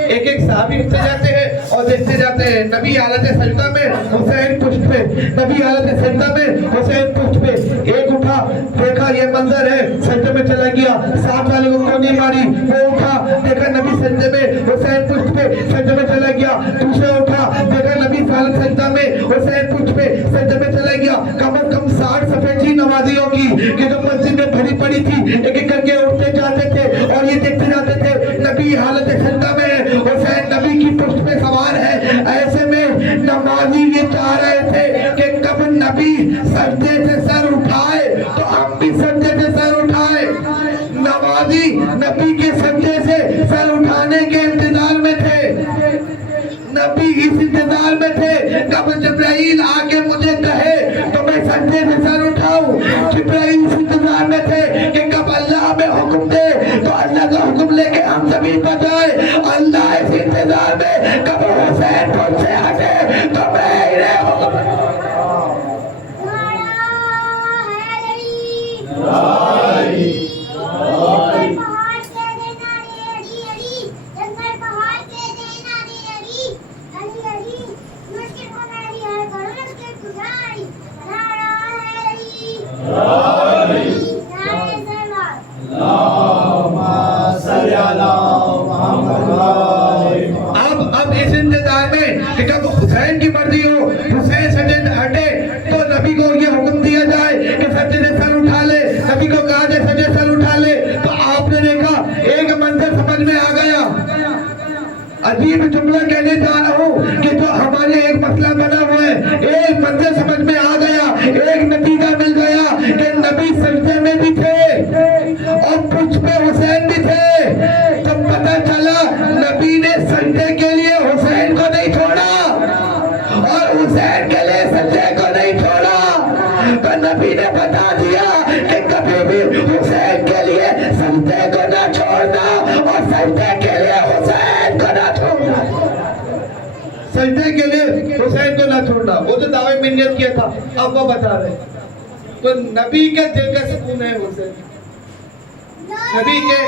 ایک ایک صحابی اٹھتے جاتے ہیں اور دیکھتے جاتے ہیں نبی حالت سجدہ میں حسین پشت پہ، نبی حالت سجدہ میں حسین پشت پہ، ایک اٹھا دیکھا یہ منظر ہے سجدے میں چلا گیا، ساتھ والے کو کونی ماری، وہ اٹھا دیکھا نبی سجدے میں حسین پشت پہ سجدے میں چلا گیا، دوسرے اٹھا دیکھا نبی حالت سجدہ میں حسین پشت پہ سجدے میں چلا گیا۔ کم از کم 60 صفحے تھی نمازیوں کی کہ جو مسجد میں بھری پڑی تھی، ایک ایک کر کے اٹھتے جاتے تھے اور یہ دیکھتے جاتے تھے نبی حالت سجدہ میں حسین نبی کی پشت پہ سوار ہے۔ ایسے میں نمازی یہ چاہ رہے تھے کہ کب نبی سجدے سے سر اٹھائے تو ہم بھی سجدے سے سر اٹھائے۔ نمازی نبی کے سجدے سے سر اٹھانے کے انتظار میں تھے، نبی اس انتظار میں تھے کب جبرائیل آ کے مجھے کہے تو میں سجدے سے سر اٹھاؤں۔ جبرائیل اس انتظار میں تھے کہ کب اللہ ہمیں حکم دے تو اللہ کا حکم لے کے ہم زمین پر جائے۔ اللہ اس انتظار میں کب حسین مجھ سے ہٹے تو میں انہیں حکم کہ جب حسین کی مرضی ہو حسین سجدے سے ہٹے تو نبی کو یہ حکم دیا جائے کہ سجدے سے سر اٹھا لے، نبی کو کہا جائے سجدے سے سر اٹھا لے، تو آپ نے دیکھا ایک منظر سمجھ میں آ گیا۔ عجیب جملہ کہنے جا رہا ہوں کہ جو ہمارے ایک مسئلہ بنا ہوا ہے، ایک منظر سمجھ میں آ گیا، ایک نتیجہ مل گیا کہ نبی سجدے میں بھی تھے اور پچھ پہ حسین بھی تھے۔ جب پتہ چلا نبی نے سجدے کے لیے حسین کو نہیں چھوڑا اور حسین کے لیے سجدے کو نہیں چھوڑا، تو نبی نے بتا دیا کہ کبھی بھی حسین کے لیے سجدے کو نہ چھوڑنا اور سجدے کے لیے حسین کو نہ چھوڑنا، سجدے کے لیے حسین کو نہ چھوڑنا۔ وہ تو دعوے میں نیت کیا تھا، اب وہ بتا رہے تو نبی کے دل کا سکون ہے حسین، نبی کے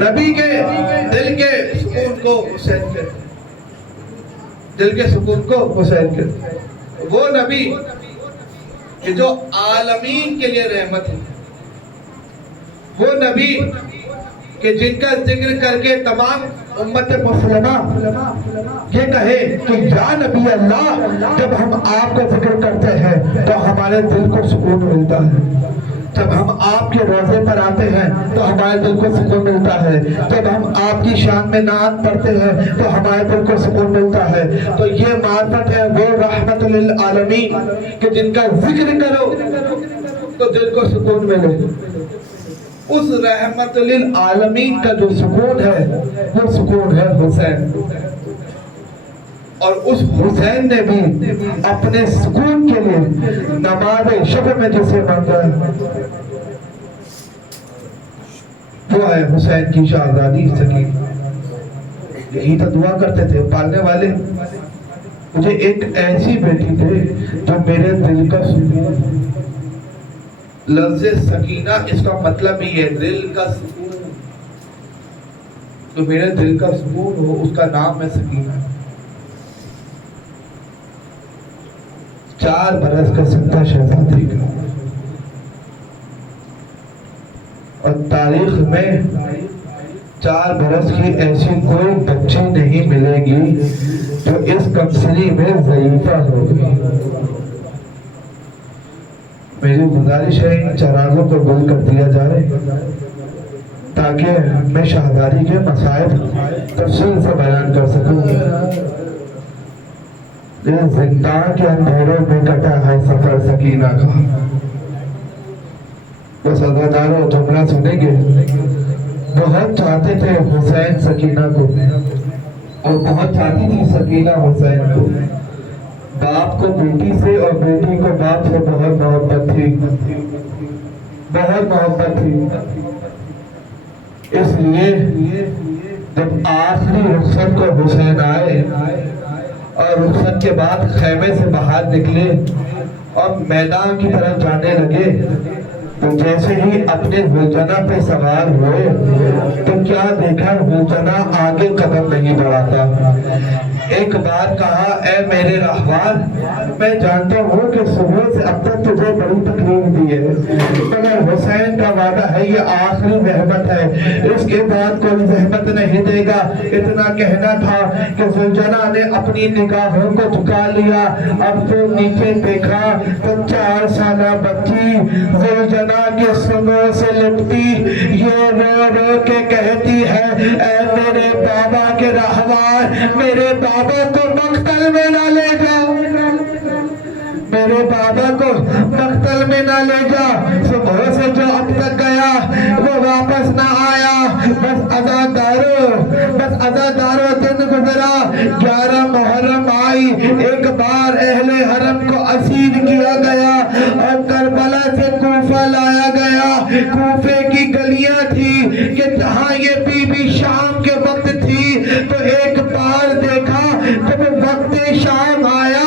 نبی کے دل کے سکون کو حسین کہتے ہیں، دل کے سکون کو حسین کہتے ہیں۔ وہ نبی کہ جو عالمین کے لیے رحمت ہے، وہ نبی کہ جن کا ذکر کر کے تمام امت مسلمہ یہ کہے کہ یا نبی اللہ، جب ہم آپ کا ذکر کرتے ہیں تو ہمارے دل کو سکون ملتا ہے، جب ہم آپ کے روزے پر آتے ہیں تو ہمارے دل کو سکون ملتا ہے، جب ہم آپ کی شان میں نعت پڑھتے ہیں تو ہمارے دل کو سکون ملتا ہے۔ تو یہ معرفت ہے وہ رحمت للعالمین کہ جن کا ذکر کرو تو دل کو سکون ملے۔ اس رحمت للعالمین کا جو سکون ہے وہ سکون ہے حسین، اور اس حسین نے بھی اپنے سکون کے لیے نماز شب میں جسے مانگا ہے، وہ ہے حسین کی شہزادی سکینہ۔ یہی تو دعا کرتے تھے پالنے والے، مجھے ایک ایسی بیٹی دے جو میرے دل کا سکون۔ لفظ سکینہ اس کا مطلب ہی ہے دل کا سکون، جو میرے دل کا سکون ہو اس کا نام ہے سکینہ۔ 4 برس کا سکتا شہزادی کا، اور تاریخ میں 4 برس کی ایسی کوئی بچی نہیں ملے گی جو اس کمسنی میں ضعیفہ ہوگی۔ میری گزارش ہے ان چراغوں کو گل کر دیا جائے تاکہ میں شہزادی کے مسائل تفصیل سے بیان کر سکوں۔ یہ زندان کے اندھیروں میں کٹا ہے سفر سکینہ کا۔ بس عزاداروں جملہ سنیں گے، بہت چاہتے تھے حسین سکینہ کو اور بہت چاہتی تھی سکینہ حسین کو۔ باپ کو بیٹی سے اور بیٹی کو باپ سے بہت محبت تھی، بہت محبت تھی۔ اس لیے جب آخری رخصت کو حسین آئے اور رخصت کے بعد خیمے سے باہر نکلے اور میدان کی طرف جانے لگے، تو جیسے ہی اپنے زوجنا پہ سوار ہوئے تو کیا دیکھا، زوجنا آگے قدم نہیں بڑھاتا۔ ایک بار کہا، اے میرے رہوار، میں جانتا ہوں کہ صبح سے اب تک تجھے بڑی تکلیف دی ہے، مگر حسین کا وعدہ ہے یہ آخری زحمت ہے، اس کے بعد کوئی زحمت نہیں دے گا۔ اتنا کہنا تھا کہ زوجنا نے اپنی نگاہوں کو جھکا لیا۔ اب تو نیچے دیکھا تو 4 سالہ بچی زوجنا کے سنوں سے لپٹی یہ رو رو کے کہتی ہے، اے میرے بابا کے رہوار، میرے بابا کو مقتل میں نہ لے جا، میرے بابا کو مقتل میں نہ لے جا۔ صبح سے جو اب تک گیا وہ واپس نہ آیا۔ بس عزادارو دن گزرا، 11 محرم آئی، ایک بار اہل حرم کو اسیر کیا گیا اور کربلا سے کوفہ لایا گیا۔ کوفے کی گلیاں تھی کہ جہاں یہ بی بی شام کے وقت تھی، تو ایک بار دیکھا جب وقت شام آیا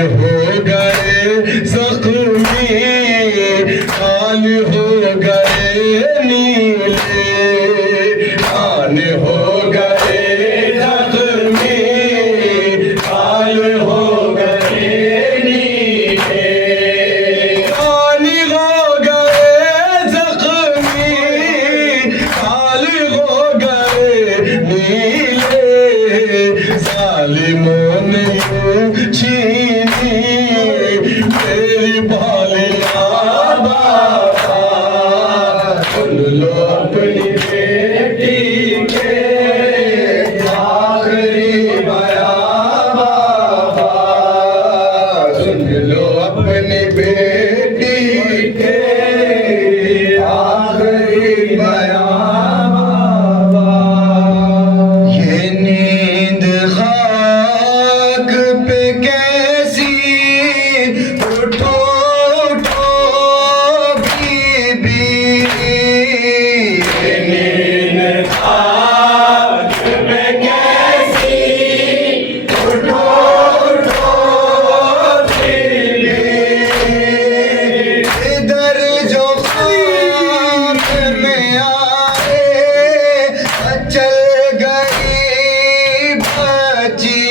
ہو گئے زخمی کان ہو گئے نیلے کان ہو گئے زخمی کان ہو گئے نیلے کان ہو گئے زخمی کان ہو گئے نیلے ظالموں نے یوں چھینی میری بالیاں بابا سن لو اپنی بیٹی کے آخری بیان بابا سن لو اپنی بیٹی کے آخری بیان بابا یہ نیند خاک پہ کیسی اٹھو اٹھو بی بی یہ نیند خاک پہ کیسی اٹھو اٹھو بی بی ادھر جو خواب میں آئے چل گئی بچی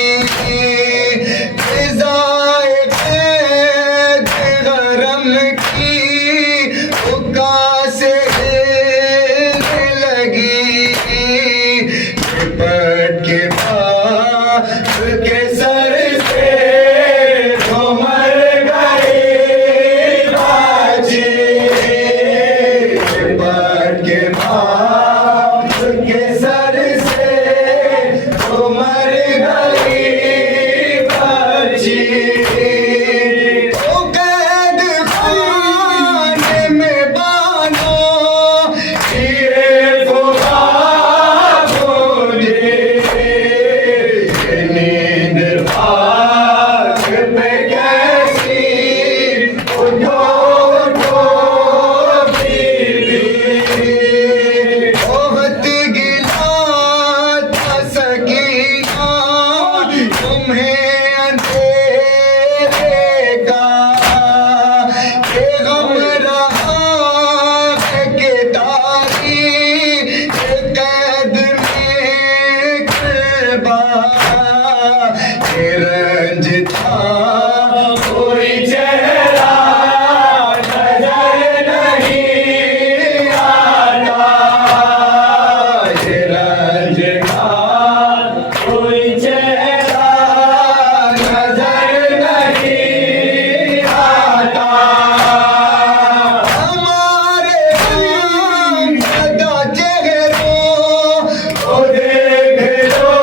فضائے قید غرم کی حکا سے ہلنے لگی لپٹ کے باپ کے سر سے وہ مر گئی باجی لپٹ کے باپ کے سر سے وہ مر گئی باجی او قید خانے میں بانو ہیرے فغان مجھے نیند خاک پہ کیسی اٹھو اٹھو بی بی بہت گلا تھا سکینہ تمہیں اندھیرے کا یہ غم رہا ہے کہ تاریخ قید میں کربا یہ رنج تھا کوئی چہرہ نظر نہیں آتا یہ رنج تھا کوئی چہرہ نظر نہیں آتا ہمارے غم زدہ چہروں کو دیکھ لو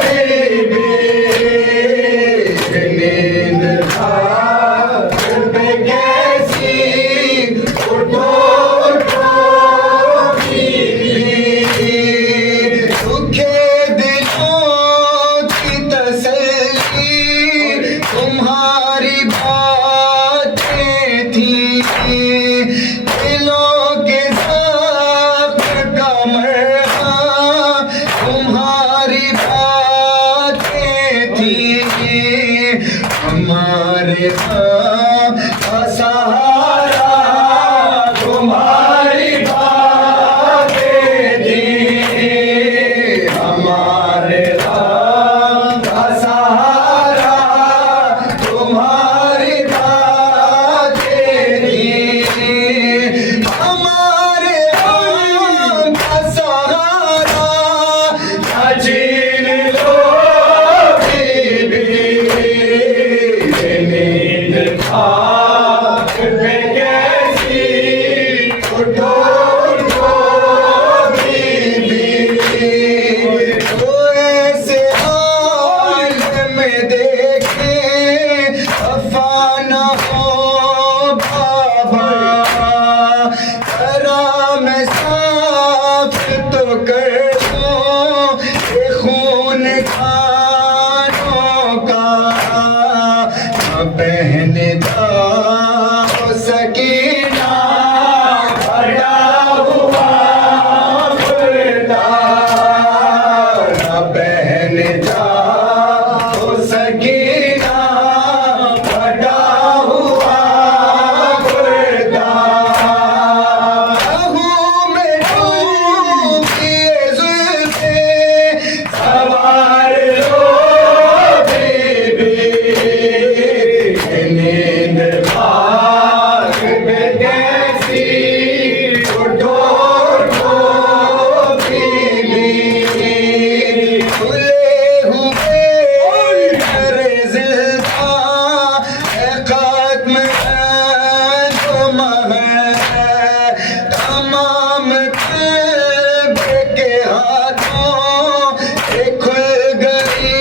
بی بی نیند خاک پہ کیسی اٹھو اٹھو بی بی دکھے دلوں کی تسلی تمہاری باتیں تھیں دلوں کے ذوق کا مرہم تمہاری باتیں تھیں ہمارے غم کا سہارا تمہاری باتیں تھیں ہمارے غم کا سہارا تمہاری باتیں تھیں ہمارے غم کا سہارا چھین لو بی بی نیند خاک پہ کیسی اٹھو اٹھو بی بی تو ایسے حال میں دیکھیں وفا نہ ہو بابا کرام صاف تو کر دو یہ خون کھانوں کا نہ بہن دا سکینہ بڑا ہوا مردہ نہ بہن دا سکینہ نیند خاک پہ کیسی اٹھو بیوی کھلے ہوئے در زنداں اے ختم تم ہے تمام قلب کے ہاتھوں سے کھل گئی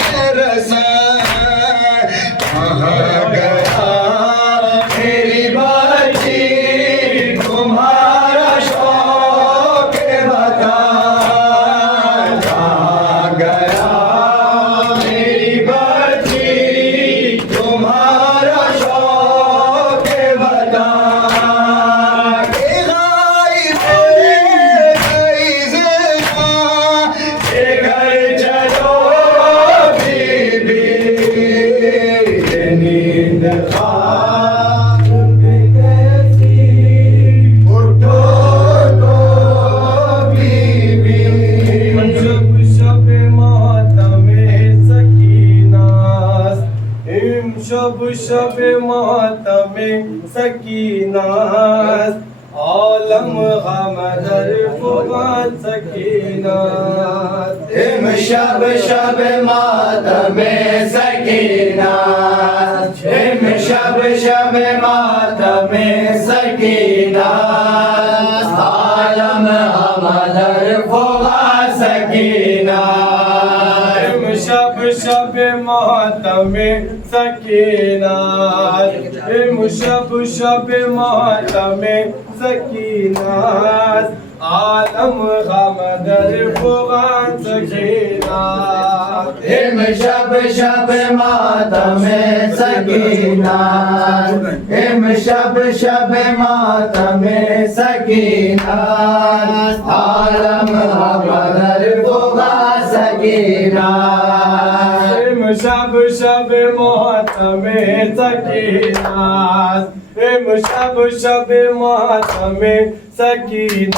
ہے رساں کہاں گیا میری بچی تمہارا شوق بتا کہاں گیا میری بچی تمہارا شوق بتا کہ غائب گئی زباں کہ گھر چلو بی بی نیند خواب پہ کیسی اٹھو تو بی بی شب شب ماتم سکینہ شب شب ماتم سکینہ عالم غم در فغان سکینہ شب شب ماتم سکینہ شب شب ماتم سکینہ عالم ہمدر فغا سکینہ شب شب ماتم سکینہ شب شب ماتم سکینہ عالم غم در فغان سکینہ شب شب ماتم سکینہ شب شب ماتم سکینہ عالم ہمدر فغا سکینہ شب شب ماتم سکینہ شب شب ماتم سکینہ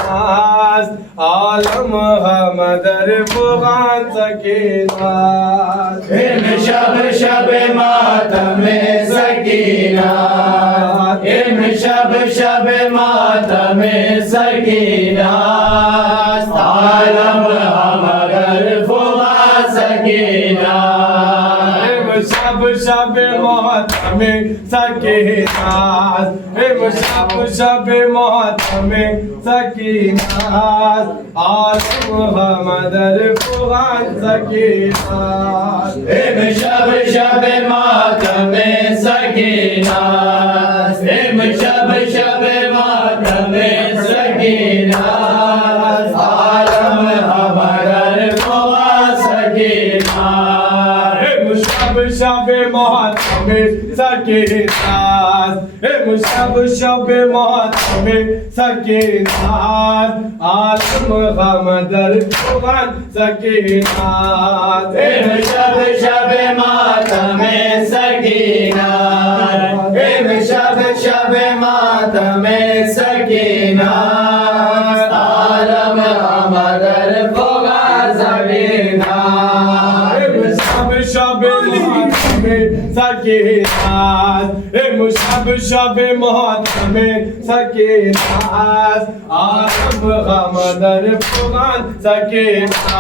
عالم غم در فغان سکینہ شب شب ماتم سکینہ شب شب ماتم سکینہ عالم ہمدر فغا سکینہ شب شب ماتم سکینہ شب شب ماتم سکینہ عالم غم در فغان سکینہ شب شب ماتم سکینہ شب شب ماتم سکینہ عالم ہمدر فغا سکینہ شب شب ماتم سکینہ شب شب ماتم سکینہ عالم غم در فغان سکینہ شب شب ماتم سکینہ شب شب ماتم سکینہ عالم ہمدر فغا سکینہ شب شب ماتم سکینہ شب شب ماتم سکینہ عالم غم در فغان سکینہ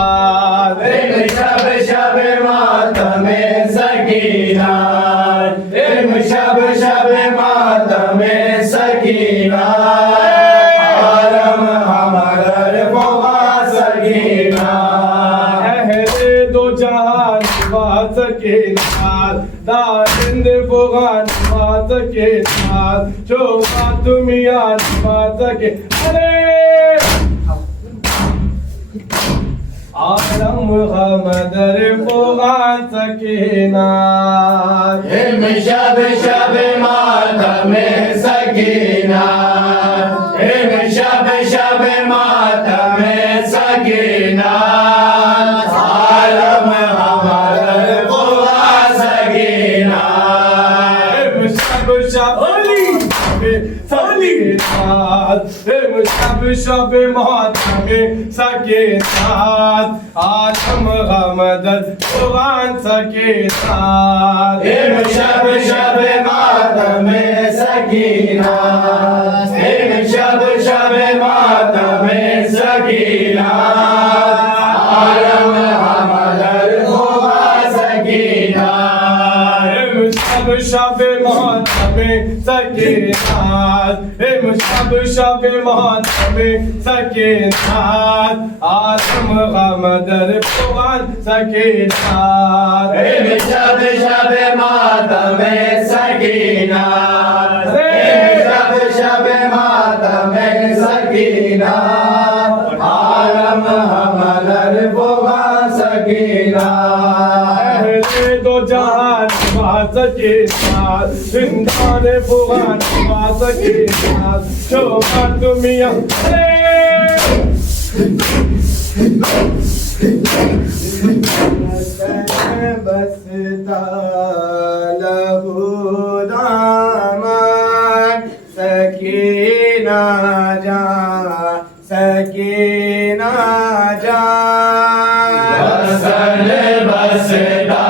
شب شب ماتم سکینہ شب شب ماتم سکینہ عالم ہمدر فغا سکینہ دو جہان با سکینہ دارند فغان با سکینہ شوقا تمیان با سکینہ عالم غم در فغان سکینہ شب شب ماتم سکینہ شب شب ماتم سکینہ عالم ہمدر فغا سکینہ شب شب شب شب ماتم سکینہ عالم غم در فغان سکینہ شب شب سکینہ شب شب ماتم سکینہ عالم حمدر ہوا سکینہ شب شب ماتم سکینہ شب شب ماتم سکینہ عالم غمدر بوان سکینہ شب شب ماتم سکینہ شب شب ماتم سکینہ عالم حمدر بوان سکینہ دو جہان سکینہ زندان بوان سکینہ شوہر دنیا بستا لہو دامان سکینہ جان سکینہ جان حسن بستا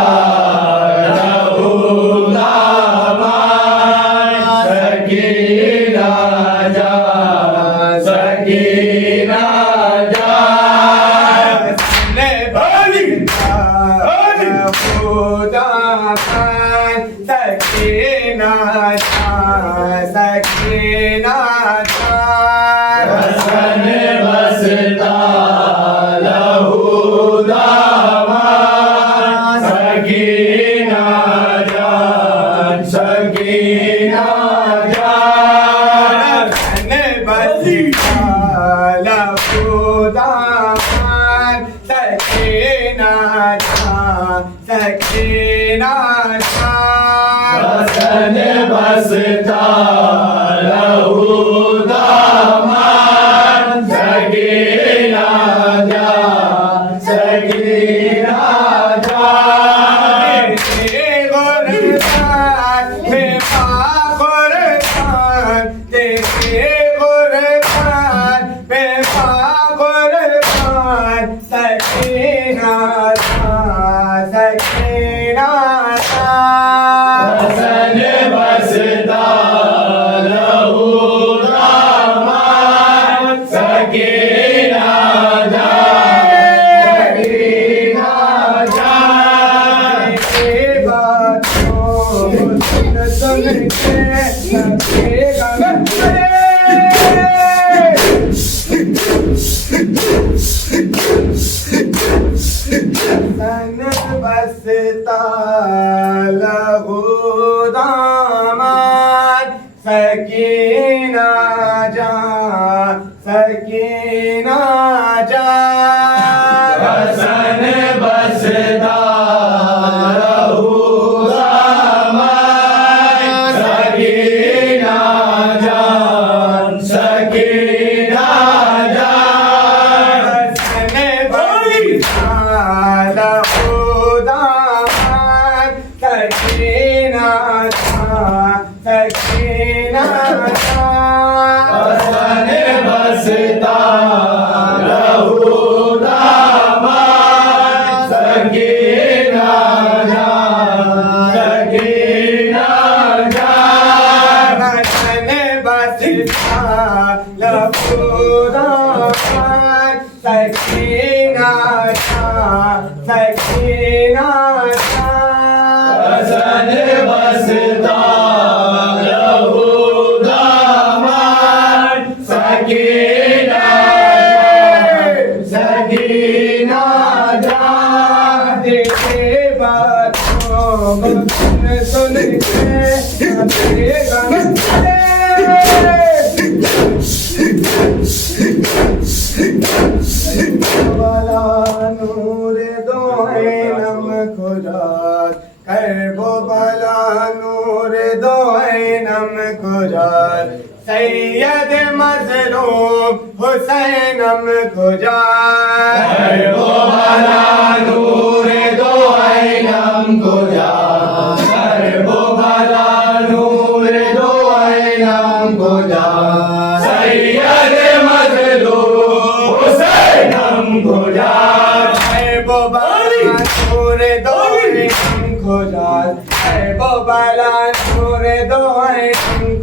لہو دامان سکینہ جان سکینہ جان سکینہ سکینہ حسن بستا لہو دامان سکینہ جان سکینہ جان بستا لہو دامان سکینہ سکینہ حسن بستا لہو دامان سکینہ جان سکینہ جان غربان میں قربان تیرے غربان میں قربان سکینہ سکینہ حسن بستا لہو دامان سکینہ جان سکینہ جان سن کے سن بستا لہو دامان سکینہ جان سکینہ جان حسن بستا لہو دامان سکینہ جان سکینہ جان حسن بستا لہو دامان سکینہ جان سکینہ جان حسن بستا لہو دامان سکینہ جان سکینہ جان حسن بستا لہو دامان سکینہ جان سکینہ جان حسن بستا لہو دامان سکینہ سکینہ جان تیرے باتوں سن کے تیرے والا نور دو اینم خداد کربو بالا نور دو اینم خداد سید مظلوم حسینم خداد کربو بالا نور دو اینم خداد کربو بالا نور دو اینم خداد سید مظلوم حسینم خداد کربو بالا نور دو اینم خداد کربو بالا نور دو اینم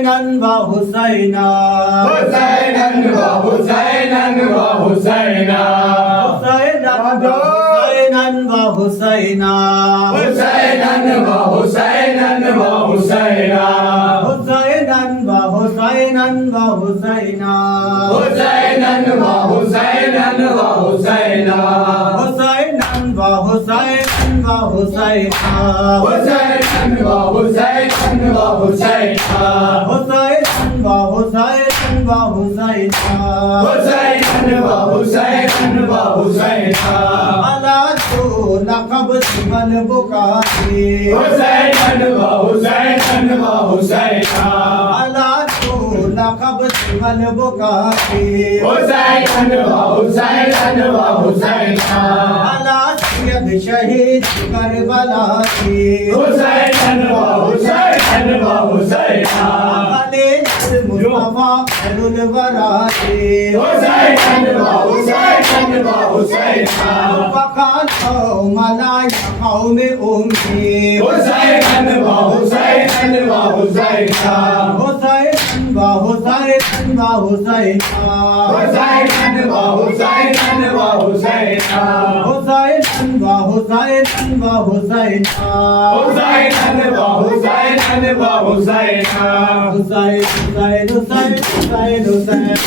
حسینن و حسینا حسینن و حسینن و حسینا حسینن و حسینا حسینن و حسینن و حسینا حسینن و حسینن و حسینا حسینن و حسینن و حسینا حسینن و حسینن و حسینا حسینن و حسینن و حسینا حسینن و حسینن و حسینا حسینن و حسینن و حسینا علی تو لقب سمن بکاتی حسینن و حسینن و حسینا علی تو لقب سمن بکاتی حسینن و حسینن و حسینا علی سید شہید کربلا کی حسینن و حسینن و حسینا علی مصطفیٰ خیر الورا کی حسینن و حسینن و حسینا فقال قوم لا قوم امتی حسینن و حسینن و حسینا حسین و حسین و حسینا حسینن و حسینن و حسینا حسین و حسین و حسینا حسینن و حسینن و حسینا حسین حسین حسین حسین حسین حسین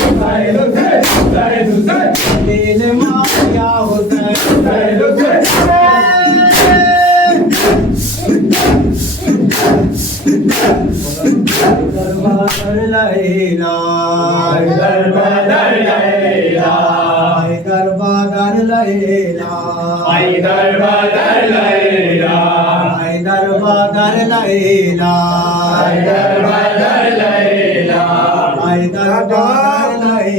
حسین حسین دل مایا حسین دربار لیلا دربار لیلا دربار لیلا دربار لیلا دربار لیلا دربار لیلا دربار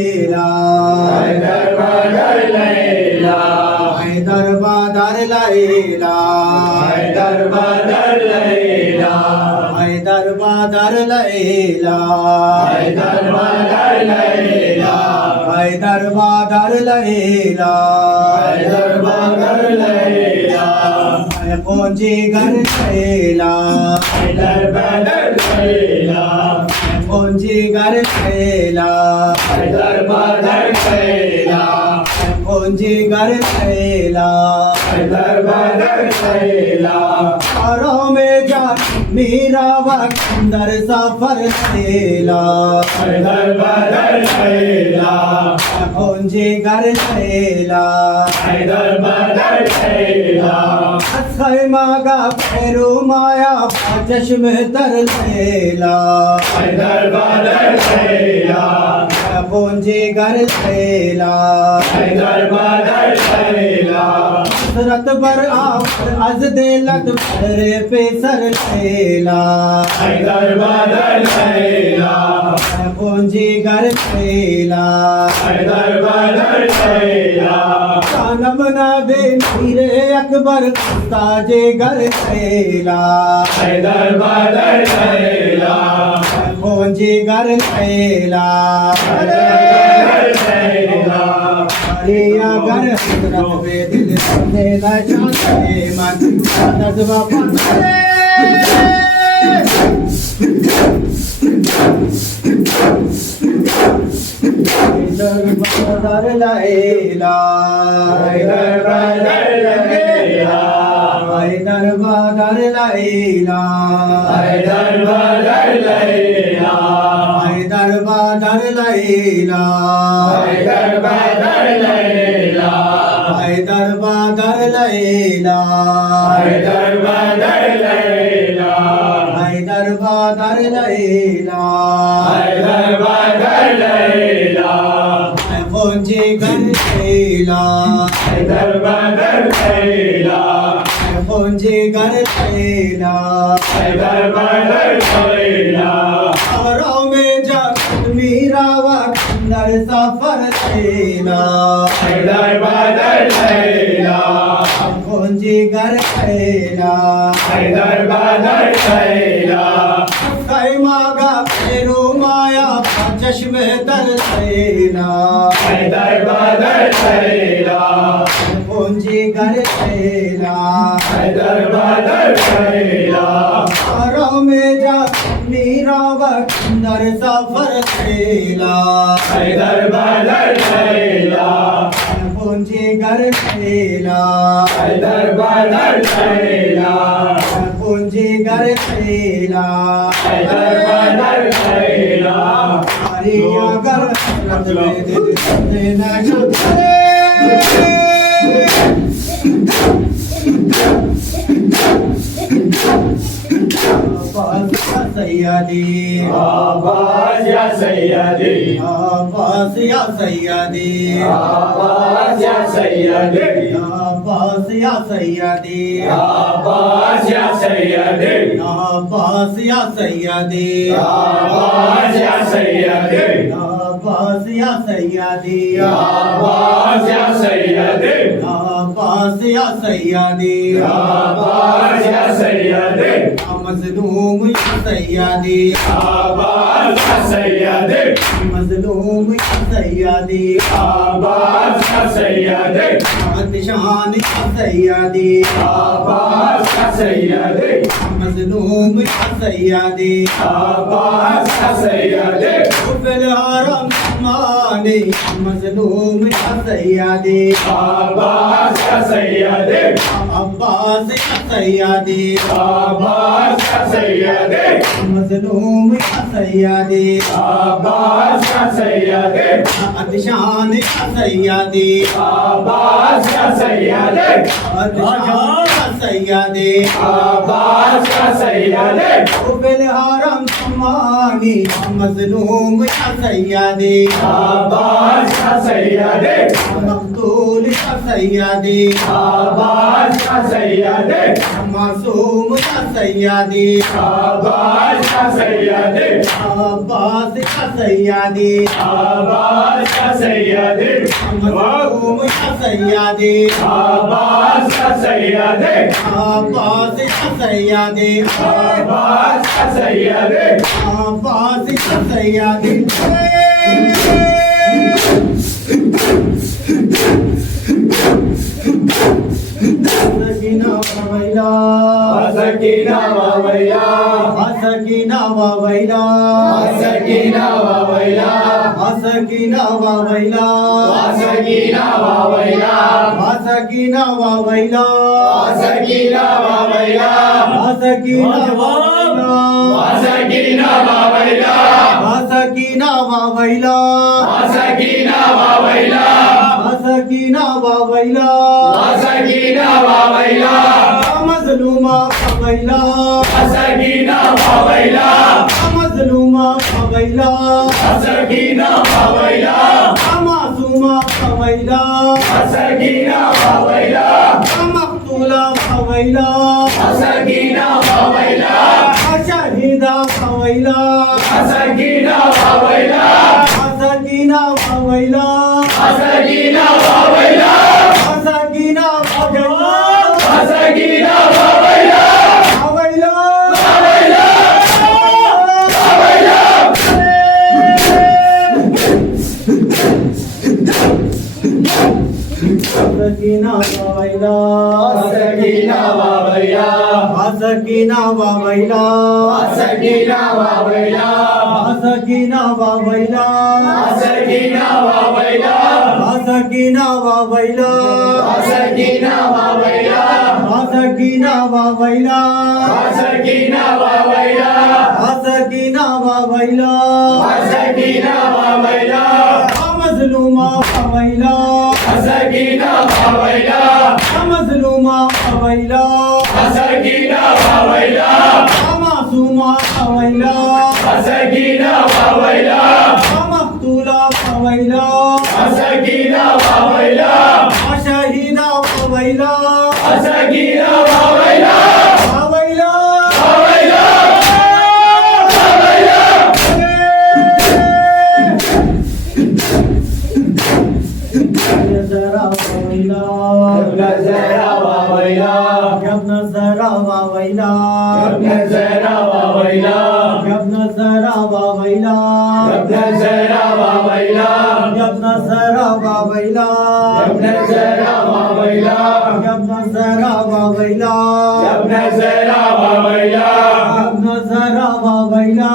لیلا دربار لیلا دربار لیلا دربار لیلا دربار لیلا دربار لیلا دربار لیلا دربار لیلا پونجی گر لیلا دربار لیلا پونجی گر لیلا دربار لیلا پونجی گر لیلا دربار لیلا پاروں میں جا میرا وقت اندر سفر لیلا دربار لیلا پونجی گر لیلا دربار لیلا خیمہ گا پیرو مایا چشم تر لیلا دربار لیلا پونجی گر لیلا دربار لیلا حسرت بر آفر از دلت پر پہ سر لیلا دربار لیلا پونجی گر لیلا دربار لیلا جانم نبی میرے اکبر تاج گر لیلا دربار لیلا پونجی گر لیلا گر حضرت بے دل دینا چاہتے من نظمہ پڑھے دربار لیلا دربار لیلا دربار لیلا دربار لیلا دربار لیلا دربار لیلا دربار لیلا دربار لیلا دربار لیلا دربار لیلا پونجی گر لیلا دربار لیلا پونجی گر لیلا دربار لیلا پاروں میں جا میرا وقت اندر سفر لیلا دربار لیلا پونجی گر لیلا دربار لیلا خیمہ گا پیرو مایا چشم تر لیلا دربار لیلا پونجی گر لیلا دربار لیلا پاروں میں جا میرا وکندر سفر تھیلا حیدر بدر تھیلا پونجی گر تھیلا حیدر بدر تھیلا پونجی گر تھیلا حیدر بدر تھیلا ہری اگر حضرت میں دینا چھوٹے سیدی عباس یا سیدی عباس یا سیدی عباس یا سیدی عباس یا سیدی عباس یا سیدی عباس یا سیدی عباس یا سیدی عباس یا سیدی عباس یا سیدی عباس یا سیدی عباس یا سیدی مظلوم یا سیدی عباس یا سیدی مظلوم یا سیدی عباس یا سیدی عطشان یا سیدی عباس یا سیدی مظلوم یا سیدی عباس یا سیدی فی الحرم زمانی مظلوم یا سیدی عباس یا سیدی عباس یا سیدی عباس یا سیدی مظلوم یا سیدی عباس یا سیدی عطشان یا سیدی عباس یا سیدی عطشان یا سیدی عباس یا سیدی فی الحرم زمانی مظلوم یا سیدی عباس یا سیدی مقتول یا سیدی عباس یا سیدی معصوم یا سیدی عباس یا سیدی عباس یا سیدی عباس یا سیدی مظلوم یا سیدی عباس یا سیدی عباس یا سیدی عباس یا سیدی عباس یا سیدی سکینہ وویلا سکینہ وویلا سکینہ وویلا سکینہ وویلا سکینہ وویلا سکینہ وویلا سکینہ وویلا سکینہ وویلا سکینہ وویلا سکینہ وویلا سکینہ وویلا سکینہ وویلا سکینہ وویلا سکینہ وویلا مظلومہ وویلا سکینہ وویلا مظلومہ وویلا سکینہ وویلا معصومہ وویلا سکینہ وویلا مقتولہ وویلا سکینہ وویلا شہیدہ وویلا سکینہ وویلا سکینہ وویلا سکینہ وویلا سکینہ وویلا سکینہ وویلا وویلا سکینہ وویلا سکینہ وویلا سکینہ وویلا سکینہ وویلا سکینہ وویلا سکینہ وویلا سکینہ وویلا سکینہ وویلا سکینہ وویلا سکینہ وویلا سکینہ وویلا سکینہ وویلا مظلومہ وویلا سکینہ وویلا مظلومہ وویلا سکینہ وویلا معصومہ وویلا سکینہ وویلا مقتولہ وویلا سکینہ وویلا شہیدہ وویلا سکینہ وویلا وویلا ذرا وویلا زہرا وویلا ابن ذرا وویلا زہرا وویلا ابن ذرا وویلا زہرا وویلا ابن ذرا وویلا زہرا وویلا ابن ذرا وویلا زہرا وویلا ابن ذرا وویلا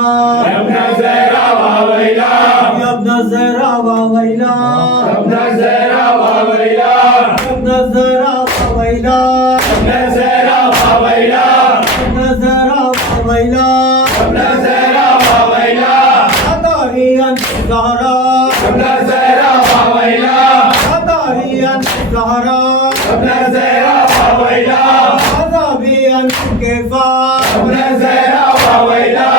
وويلا ابن الزهراء وويلا طاريا الزهراء ابن الزهراء وويلا طاريا الزهراء ابن الزهراء وويلا عذابيا كفا ابن الزهراء وويلا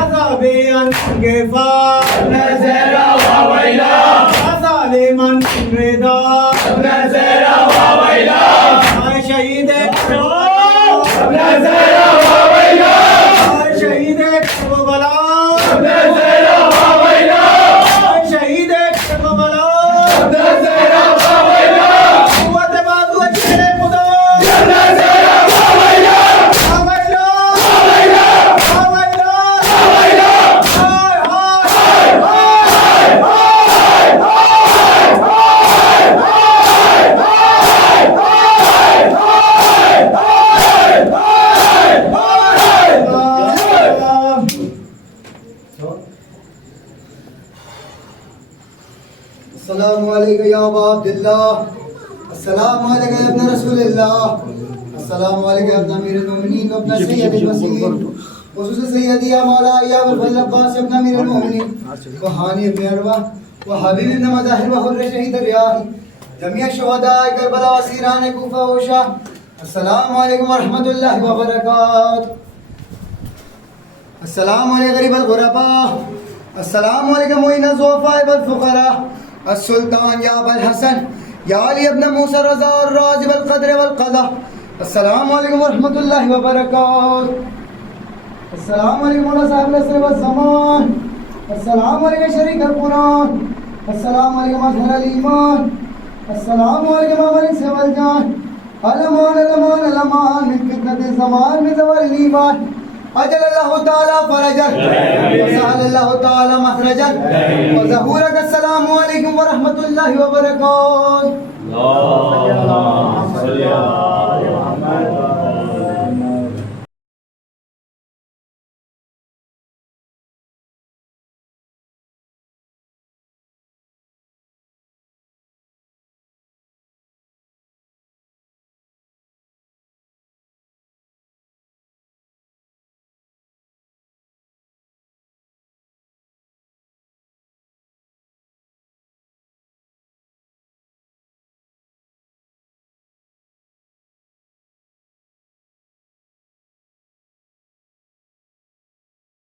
عذابيا كفا ابن الزهراء وويلا ظالما رضا ابن الزهراء وويلا شهيد ابن الزهراء وويلا شهيد كربلاء ابن الزهراء وويلا شهيد كربلاء ابن الزهراء وويلا قوت بازو تیرے خدا ابن الزهراء وويلا وويلا وويلا وويلا وويلا هاي هاي السلام علیکم یا ابا عبداللہ، السلام علیکم یا ابن رسول اللہ، السلام علیکم یا ابن امیر المومنین و ابن سید المسیح خصوص سیدی یا مولا یا ابن عباس ابن امیر المومنین و حانی ابن عروہ و حبیب ابن مظاہر و حر شہید الریاحی جميع شهداء کربلا و اسیران کوفہ و شام، السلام علیکم ورحمۃ اللہ وبرکاتہ. السلام علیکم غریب الغرباء، السلام علیکم معین الضعفاء والفقراء، السلطان یا ابا الحسن یا علی ابن موسیٰ الرضا الراضی بالقدر والقضاء، السلام علیکم ورحمۃ اللہ وبرکاتہ. السلام علیکم مولا صاحب العصر والزمان، السلام علیکم شریک القرآن، السلام علیکم اظہر الایمان، السلام علیکم امن سے والجان، الامان الامان الامان من فتنة الزمان من زوال الایمان، اجل اللہ تعالی فرجک وسهل اللہ تعالی مخرجک وظہورک. السلام علیکم ورحمۃ اللہ وبرکاتہ.